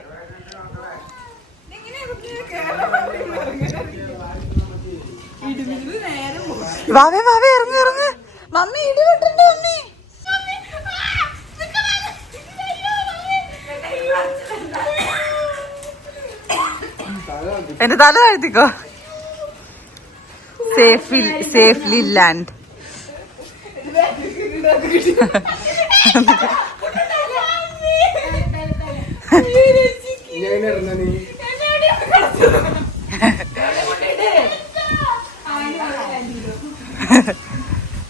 വാവേ വാവേ ഇറങ്ങ് ഇറങ്ങ്. മമ്മി ഇടി വിട്ടുണ്ട്. മമ്മി എന്റെ തല താഴ്ത്തിക്കോ. Safely land.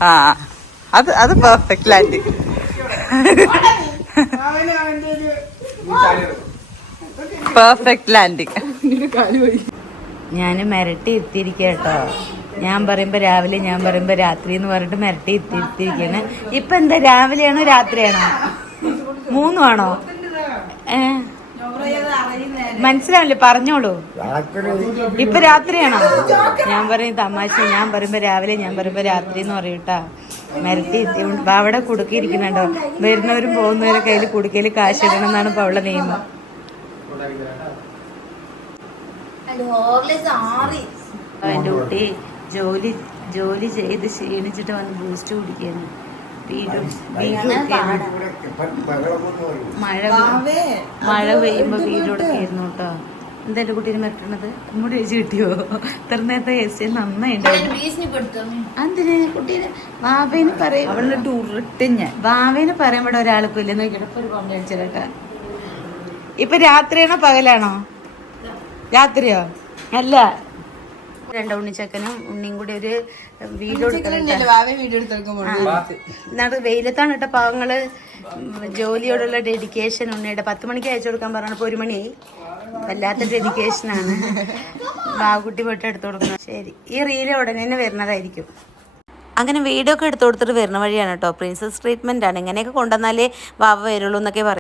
ആ അത് പെർഫെക്റ്റ് ലാൻഡിങ്. Perfect landing. ഞാൻ മിരട്ടി എത്തിയിരിക്കുക കേട്ടോ. ഞാൻ പറയുമ്പോ രാവിലെ, ഞാൻ പറയുമ്പോ രാത്രി എന്ന് പറഞ്ഞിട്ട് മിരട്ടി എത്തിയിരിക്കാണ്. ഇപ്പൊ എന്താ രാവിലെയാണോ രാത്രിയാണോ? മൂന്നുമാണോ? മനസ്സിലാവില്ലേ? പറഞ്ഞോളൂ. ഇപ്പൊ രാത്രിയാണോ? ഞാൻ പറയും തമാശ. ഞാൻ പറയുമ്പോ രാവിലെ, ഞാൻ പറയുമ്പോ രാത്രി എന്ന് പറയൂട്ടാ. മിരട്ടി എത്തി. അവിടെ കുടുക്കിയിരിക്കുന്നുണ്ടോ? വരുന്നവരും പോകുന്നവരും കയ്യിൽ കുടുക്കയിൽ കാശിടണം എന്നാണ് ഇപ്പൊ അവളുടെ നിയമം. അവന്റെ കുട്ടി ജോലി ചെയ്ത് ക്ഷീണിച്ചിട്ട് വന്ന് ബൂസ്റ്റ് കുടിക്കാണ്. മഴ പെയ്യുമ്പോ വീട് കൊടുക്കായിരുന്നു കേട്ടോ. എന്താ എന്റെ കുട്ടീനെ മറ്റണത്? ഇങ്ങോട്ട് കഴിച്ച് കിട്ടിയോ? ഇത്ര നേരത്തെ കഴിച്ച് നന്നായിട്ടുണ്ടായിരുന്നു. എന്തിനാ കുട്ടീനെ വാവേന്ന് പറയും. അവളുടെ ടൂറിട്ട് ഞാൻ വാവേന്ന് പറയുമ്പോ ഒരാൾക്കും ഇല്ല. നോക്കിയിട്ട് ഒരു കോംപ്ലൈൻറ്റ് ചേട്ടാ. ഇപ്പൊ രാത്രിയാണോ പകലാണോ? രാത്രിയോ? അല്ല, രണ്ട് ഉണ്ണിച്ചക്കനും ഉണ്ണിയും കൂടി ഒരു വീഡിയോ എടുക്കുന്നത് വെയിലത്താണ് കേട്ടോ. പാവങ്ങള് ജോലിയോടുള്ള ഡെഡിക്കേഷൻ ഉണ്ണിയുടെ 10 മണിക്ക് അയച്ചു കൊടുക്കാൻ പറഞ്ഞപ്പോ 1 മണിയായി. വല്ലാത്ത ഡെഡിക്കേഷനാണ്. ബാബുക്കുട്ടി പോയിട്ട് എടുത്തു കൊടുക്കുന്നത്. ശരി, ഈ റീല് ഉടനെ തന്നെ വരുന്നതായിരിക്കും. അങ്ങനെ വീഡിയോ ഒക്കെ എടുത്തു കൊടുത്തിട്ട് വരുന്ന വഴിയാണ് കേട്ടോ. പ്രിൻസസ് ട്രീറ്റ്മെന്റ് ആണ്. ഇങ്ങനെയൊക്കെ കൊണ്ടുവന്നാലേ വാവ വരുള്ളൂ എന്നൊക്കെ പറയും.